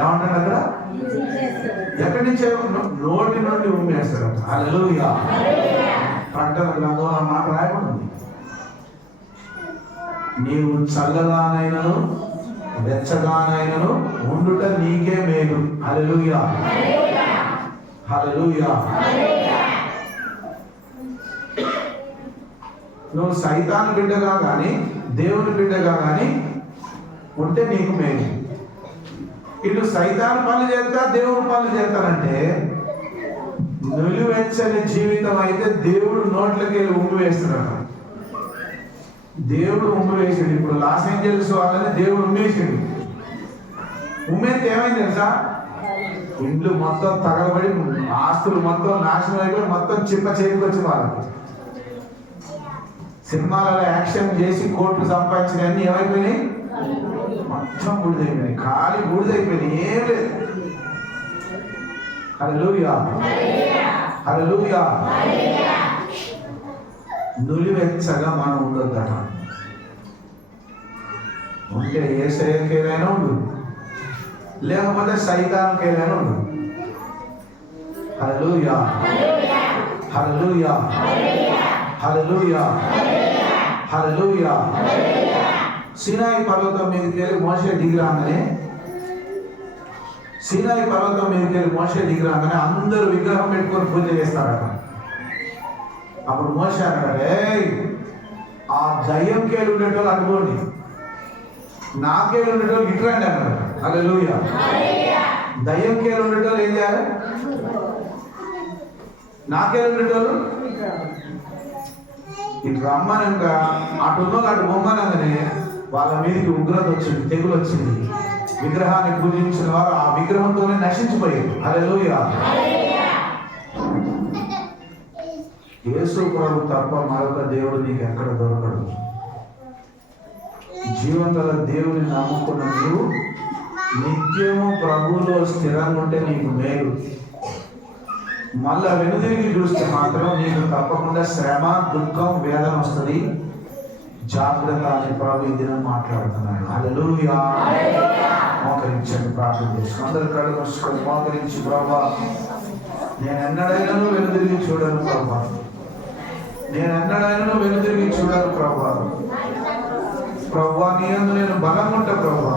ఏమంటాడు అక్కడ? ఎక్కడి నుంచి? నోటి నుండి ఉమ్మి వేస్తాడు. హల్లెలూయా. ప్రకటన గ్రంథంలో ఆ మాట రాయబడింది. నీవు చల్లగానైనను వెచ్చగానైనను ఉండుట నీకే మేలు. హల్లెలూయా. హల్లెలూయా. నువ్వు సైతాను బిడ్డగా కానీ దేవుని బిడ్డగా కానీ ఉంటే నీకు మేలు. ఇటు సైతాను పనులు చేస్తా, దేవుని పనులు చేస్తానంటే నులివెచ్చని జీవితం అయితే దేవుడు నోట్లకి వెళ్ళి ఉమ్మి వేస్తున్నాడు. దేవుడు ఉమ్మి వేసాడు. ఇప్పుడు లాస్ ఏంజల్స్ వాళ్ళని దేవుడు ఉమ్మేసాడు. ఉమ్మేస్తే ఏమైంది తెలుసా? ఇండ్లు మొత్తం తగలబడి, ఆస్తులు మొత్తం నాశనం అయిపోయి, మొత్తం చిప్ప చేతికొచ్చిన వాళ్ళకి. సినిమాలలో యాక్షన్ చేసి కోట్లు సంపాదించిన అన్ని ఏమైపోయినాయి? మొత్తం బూడిదైపోయినాయి. ఖాళీ బూడిదైపోయినాయి, ఏం లేదు. హల్లెలూయా. హల్లెలూయా. నులివెచ్చగా మనం ఉండొద్దట. ఉంటే యేసయ్యకేదైనా ఉండు, లేకపోతే సైతానుకేదైనా ఉండు. హల్లెలూయా. హల్లెలూయా. హల్లెలూయా. హల్లెలూయా. సీనాయి పర్వతం మీదకి వెళ్ళి మోషే దిగిరాగానే, సీనాయి పర్వతం మీదకి వెళ్ళి మోషే దిగిరాగానే అందరూ విగ్రహం పెట్టుకొని పూజ చేస్తారట. అప్పుడు మోషే అన్నాడు, ఆ దయ్యం కేలు ఉండేటోళ్ళు అనుకోండి, నాకేలు ఉండేటోళ్ళు ఇట్రండి అన్నాడు. హల్లెలూయా. దయ్యం కేలు ఉండేటోళ్ళు ఏం చేయాలి? నాకేలు ఉండేటోళ్ళు ఇటు రమ్మనంక అటున్న అటు బొమ్మనగానే వాళ్ళ మీదకి ఉగ్రత వచ్చింది, తెగులు వచ్చింది. విగ్రహాన్ని పూజించిన వారు ఆ విగ్రహంతోనే నశించిపోయారు. హల్లెలూయా. యేసు ప్రభు తప్ప మరొక దేవుడు నీకు ఎక్కడ దొరకడు. జీవం గల దేవుని నమ్ముకున్న నీవు నిత్యము ప్రభువులో స్థిరంగా ఉంటే నీకు మేలు. మళ్ళా వెనుదిరిగి చూస్తే మాత్రం నీకు తప్పకుండా శ్రమ, దుఃఖం, వేదన వస్తుంది. జాగ్రత్త అని ప్రభు ఈ దినం మాట్లాడుతున్నాడు. హల్లెలూయా. మోకరించండి, ప్రార్థన చేసి అందరు కళ్ళు మూసుకొని మోకరించి, ప్రభా నేను ఎన్నడైనా వెనుదిరిగి చూడను ప్రభా. నేను ఎన్నడైనా వెనుదిరిగి చూడను ప్రభా. ప్రభా నీ యందు నేను బలంగా ఉంటా ప్రభా.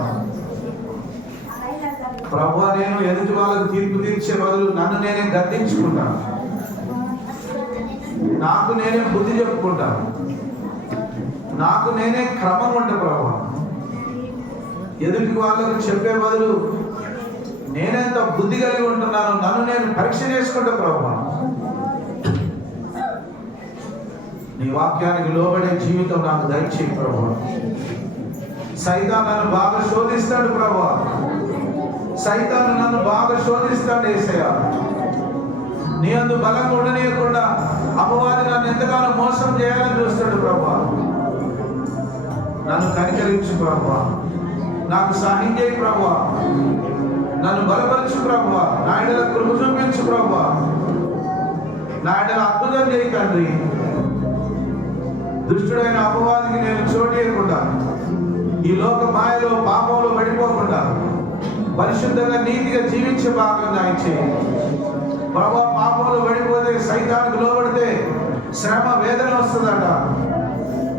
ప్రభా నేను ఎదుటి వాళ్ళకు తీర్పు తీర్చే బదులు నన్ను నేనే గద్దించుకుంటాను. నాకు నేనే బుద్ధి చెప్పుకుంటాను. నాకు నేనే క్రమం ఉంటా ప్రభా. ఎదుటి వాళ్ళకు చెప్పే బదులు నేనెంత బుద్ధి కలిగి ఉంటున్నాను, నన్ను నేను పరీక్ష చేసుకుంటా ప్రభా. నీ వాక్యానికి లోబడే జీవితం నాకు దయచేయి ప్రభా. సైతాను నన్ను బాగా శోధిస్తాడు ప్రభా. సైతాను నన్ను బాగా శోధిస్తాడు యేసయ్యా. నీ అందు బలంగా ఉండనీయకుండా అపవాది నన్ను ఎంతగానో మోసం చేయాలని చూస్తాడు ప్రభా. నన్ను కనికరించు ప్రభా. నాకు సహాయం చేయి ప్రభా. నన్ను బలపరచు ప్రభా. నా ఎడల కృప చూపించు ప్రభా. నా ఎడల అద్భుతం చేయి తండ్రి. దుష్టుడైన అపవాదికి నేను చోటు ఇవ్వకుండా, ఈ లోక మాయలో పాపంలో పడిపోకుండా పరిశుద్ధంగా నీతిగా జీవించే భాగం దయచేయి ప్రభా. పాపంలో పడిపోతే, సైతానికి లోబడితే శ్రమ వేదన వస్తుందట.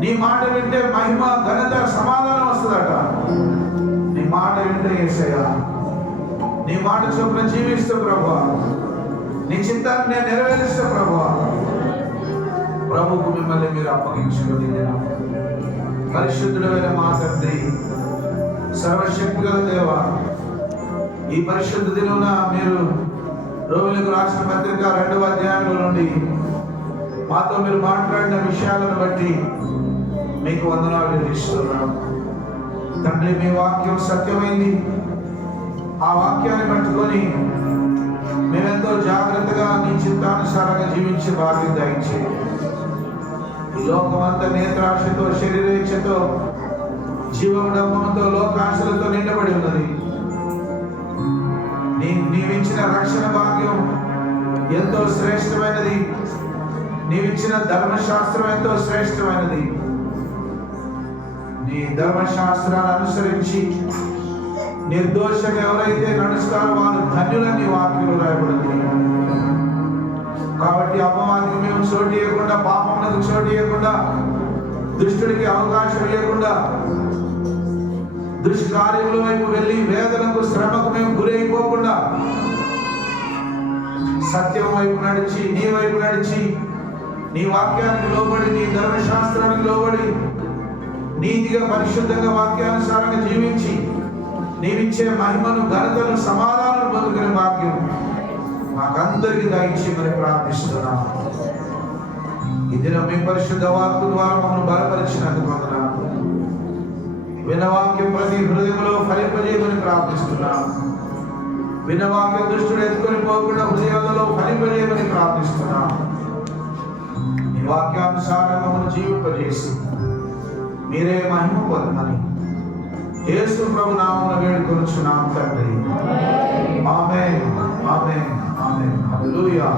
నీ మాట వింటే మహిమ ఘనత సమాధానం వస్తుందట. నీ మాట వింటే యేసయ్యా, నీ మాట చొప్పున జీవిస్తూ ప్రభా, నీ చిత్తాన్ని నేను నెరవేరుస్తూ ప్రభా. ప్రభుకు మిమ్మల్ని మీరు అప్పగించుకొని పరిశుద్ధుడైన మా తండ్రి, సర్వశక్తి గల దేవ, ఈ పరిశుద్ధ దినమున మీరు రోమిలకు రాసిన పత్రిక 2వ అధ్యాయంలో నుండి మాతో మీరు మాట్లాడిన విషయాలను బట్టి మీకు వందనాలు చెల్లిస్తున్నాం తండ్రి. మీ వాక్యం సత్యమైంది. ఆ వాక్యాన్ని పట్టుకొని మేమెంతో జాగ్రత్తగా నీ చిత్తానుసారంగా జీవించే భాగ్యం దయచేయండి. ఈ లోకమంతా నేత్రాశతో, శరీరేచ్ఛతో, జీవముడంబంతో, లోకాశలతో నిండబడి ఉన్నది. నీవిచ్చిన రక్షణ భాగ్యం ఎంతో శ్రేష్టమైనది. నీవిచ్చిన ధర్మశాస్త్రం ఎంతో శ్రేష్టమైనది. నీ ధర్మశాస్త్రాన్ని అనుసరించి నిర్దోషంగా ఎవరైతే నడుస్తారో వారు ధన్యులని వాక్యం రాయబడింది. కాబట్టి అపవాదికి మేము చోటు ఇవ్వకుండా, పాపములకు చోటు ఇవ్వకుండా, దుష్టుడికి అవకాశం ఇవ్వకుండా, దుష్కార్యముల వైపు వెళ్ళి వేదనకు, శ్రమకు మేము గురైపోకుండా సత్యం వైపు నడిచి, నీ వైపు నడిచి, నీ వాక్యానికి లోబడి, నీ ధర్మశాస్త్రానికి లోబడి నీతిగా పరిశుద్ధంగా వాక్యానుసారంగా జీవించి నీవిచ్చే మహిమను, ఘనతను, సమాధానం పొందుకునే భాగ్యం మాకందరికీ దయచేయమని ప్రార్థిస్తున్నాం. ఈ దినం మీ పరిశుద్ధ వాక్కు ద్వారా మమ్మల్ని బలపరిచినందుకు వందనాలు. వినవాక్యం ప్రతి హృదయంలో ఫలింపజేయమని ప్రార్థిస్తున్నాం. వినవాక్యం దుష్టుడు ఎత్తుకొని పోకుండా హృదయాలలో ఫలింపజేయమని ప్రార్థిస్తున్నాం. ఈ వాక్యానుసారం మమ్మల్ని జీవింపజేసి మీరే మహిమ పొందమని యేసు ప్రభు నామమున వేడుకొనుచున్నాం తండ్రి. ఆమేన్, ఆమేన్, ఆమేన్. హల్లెలూయా.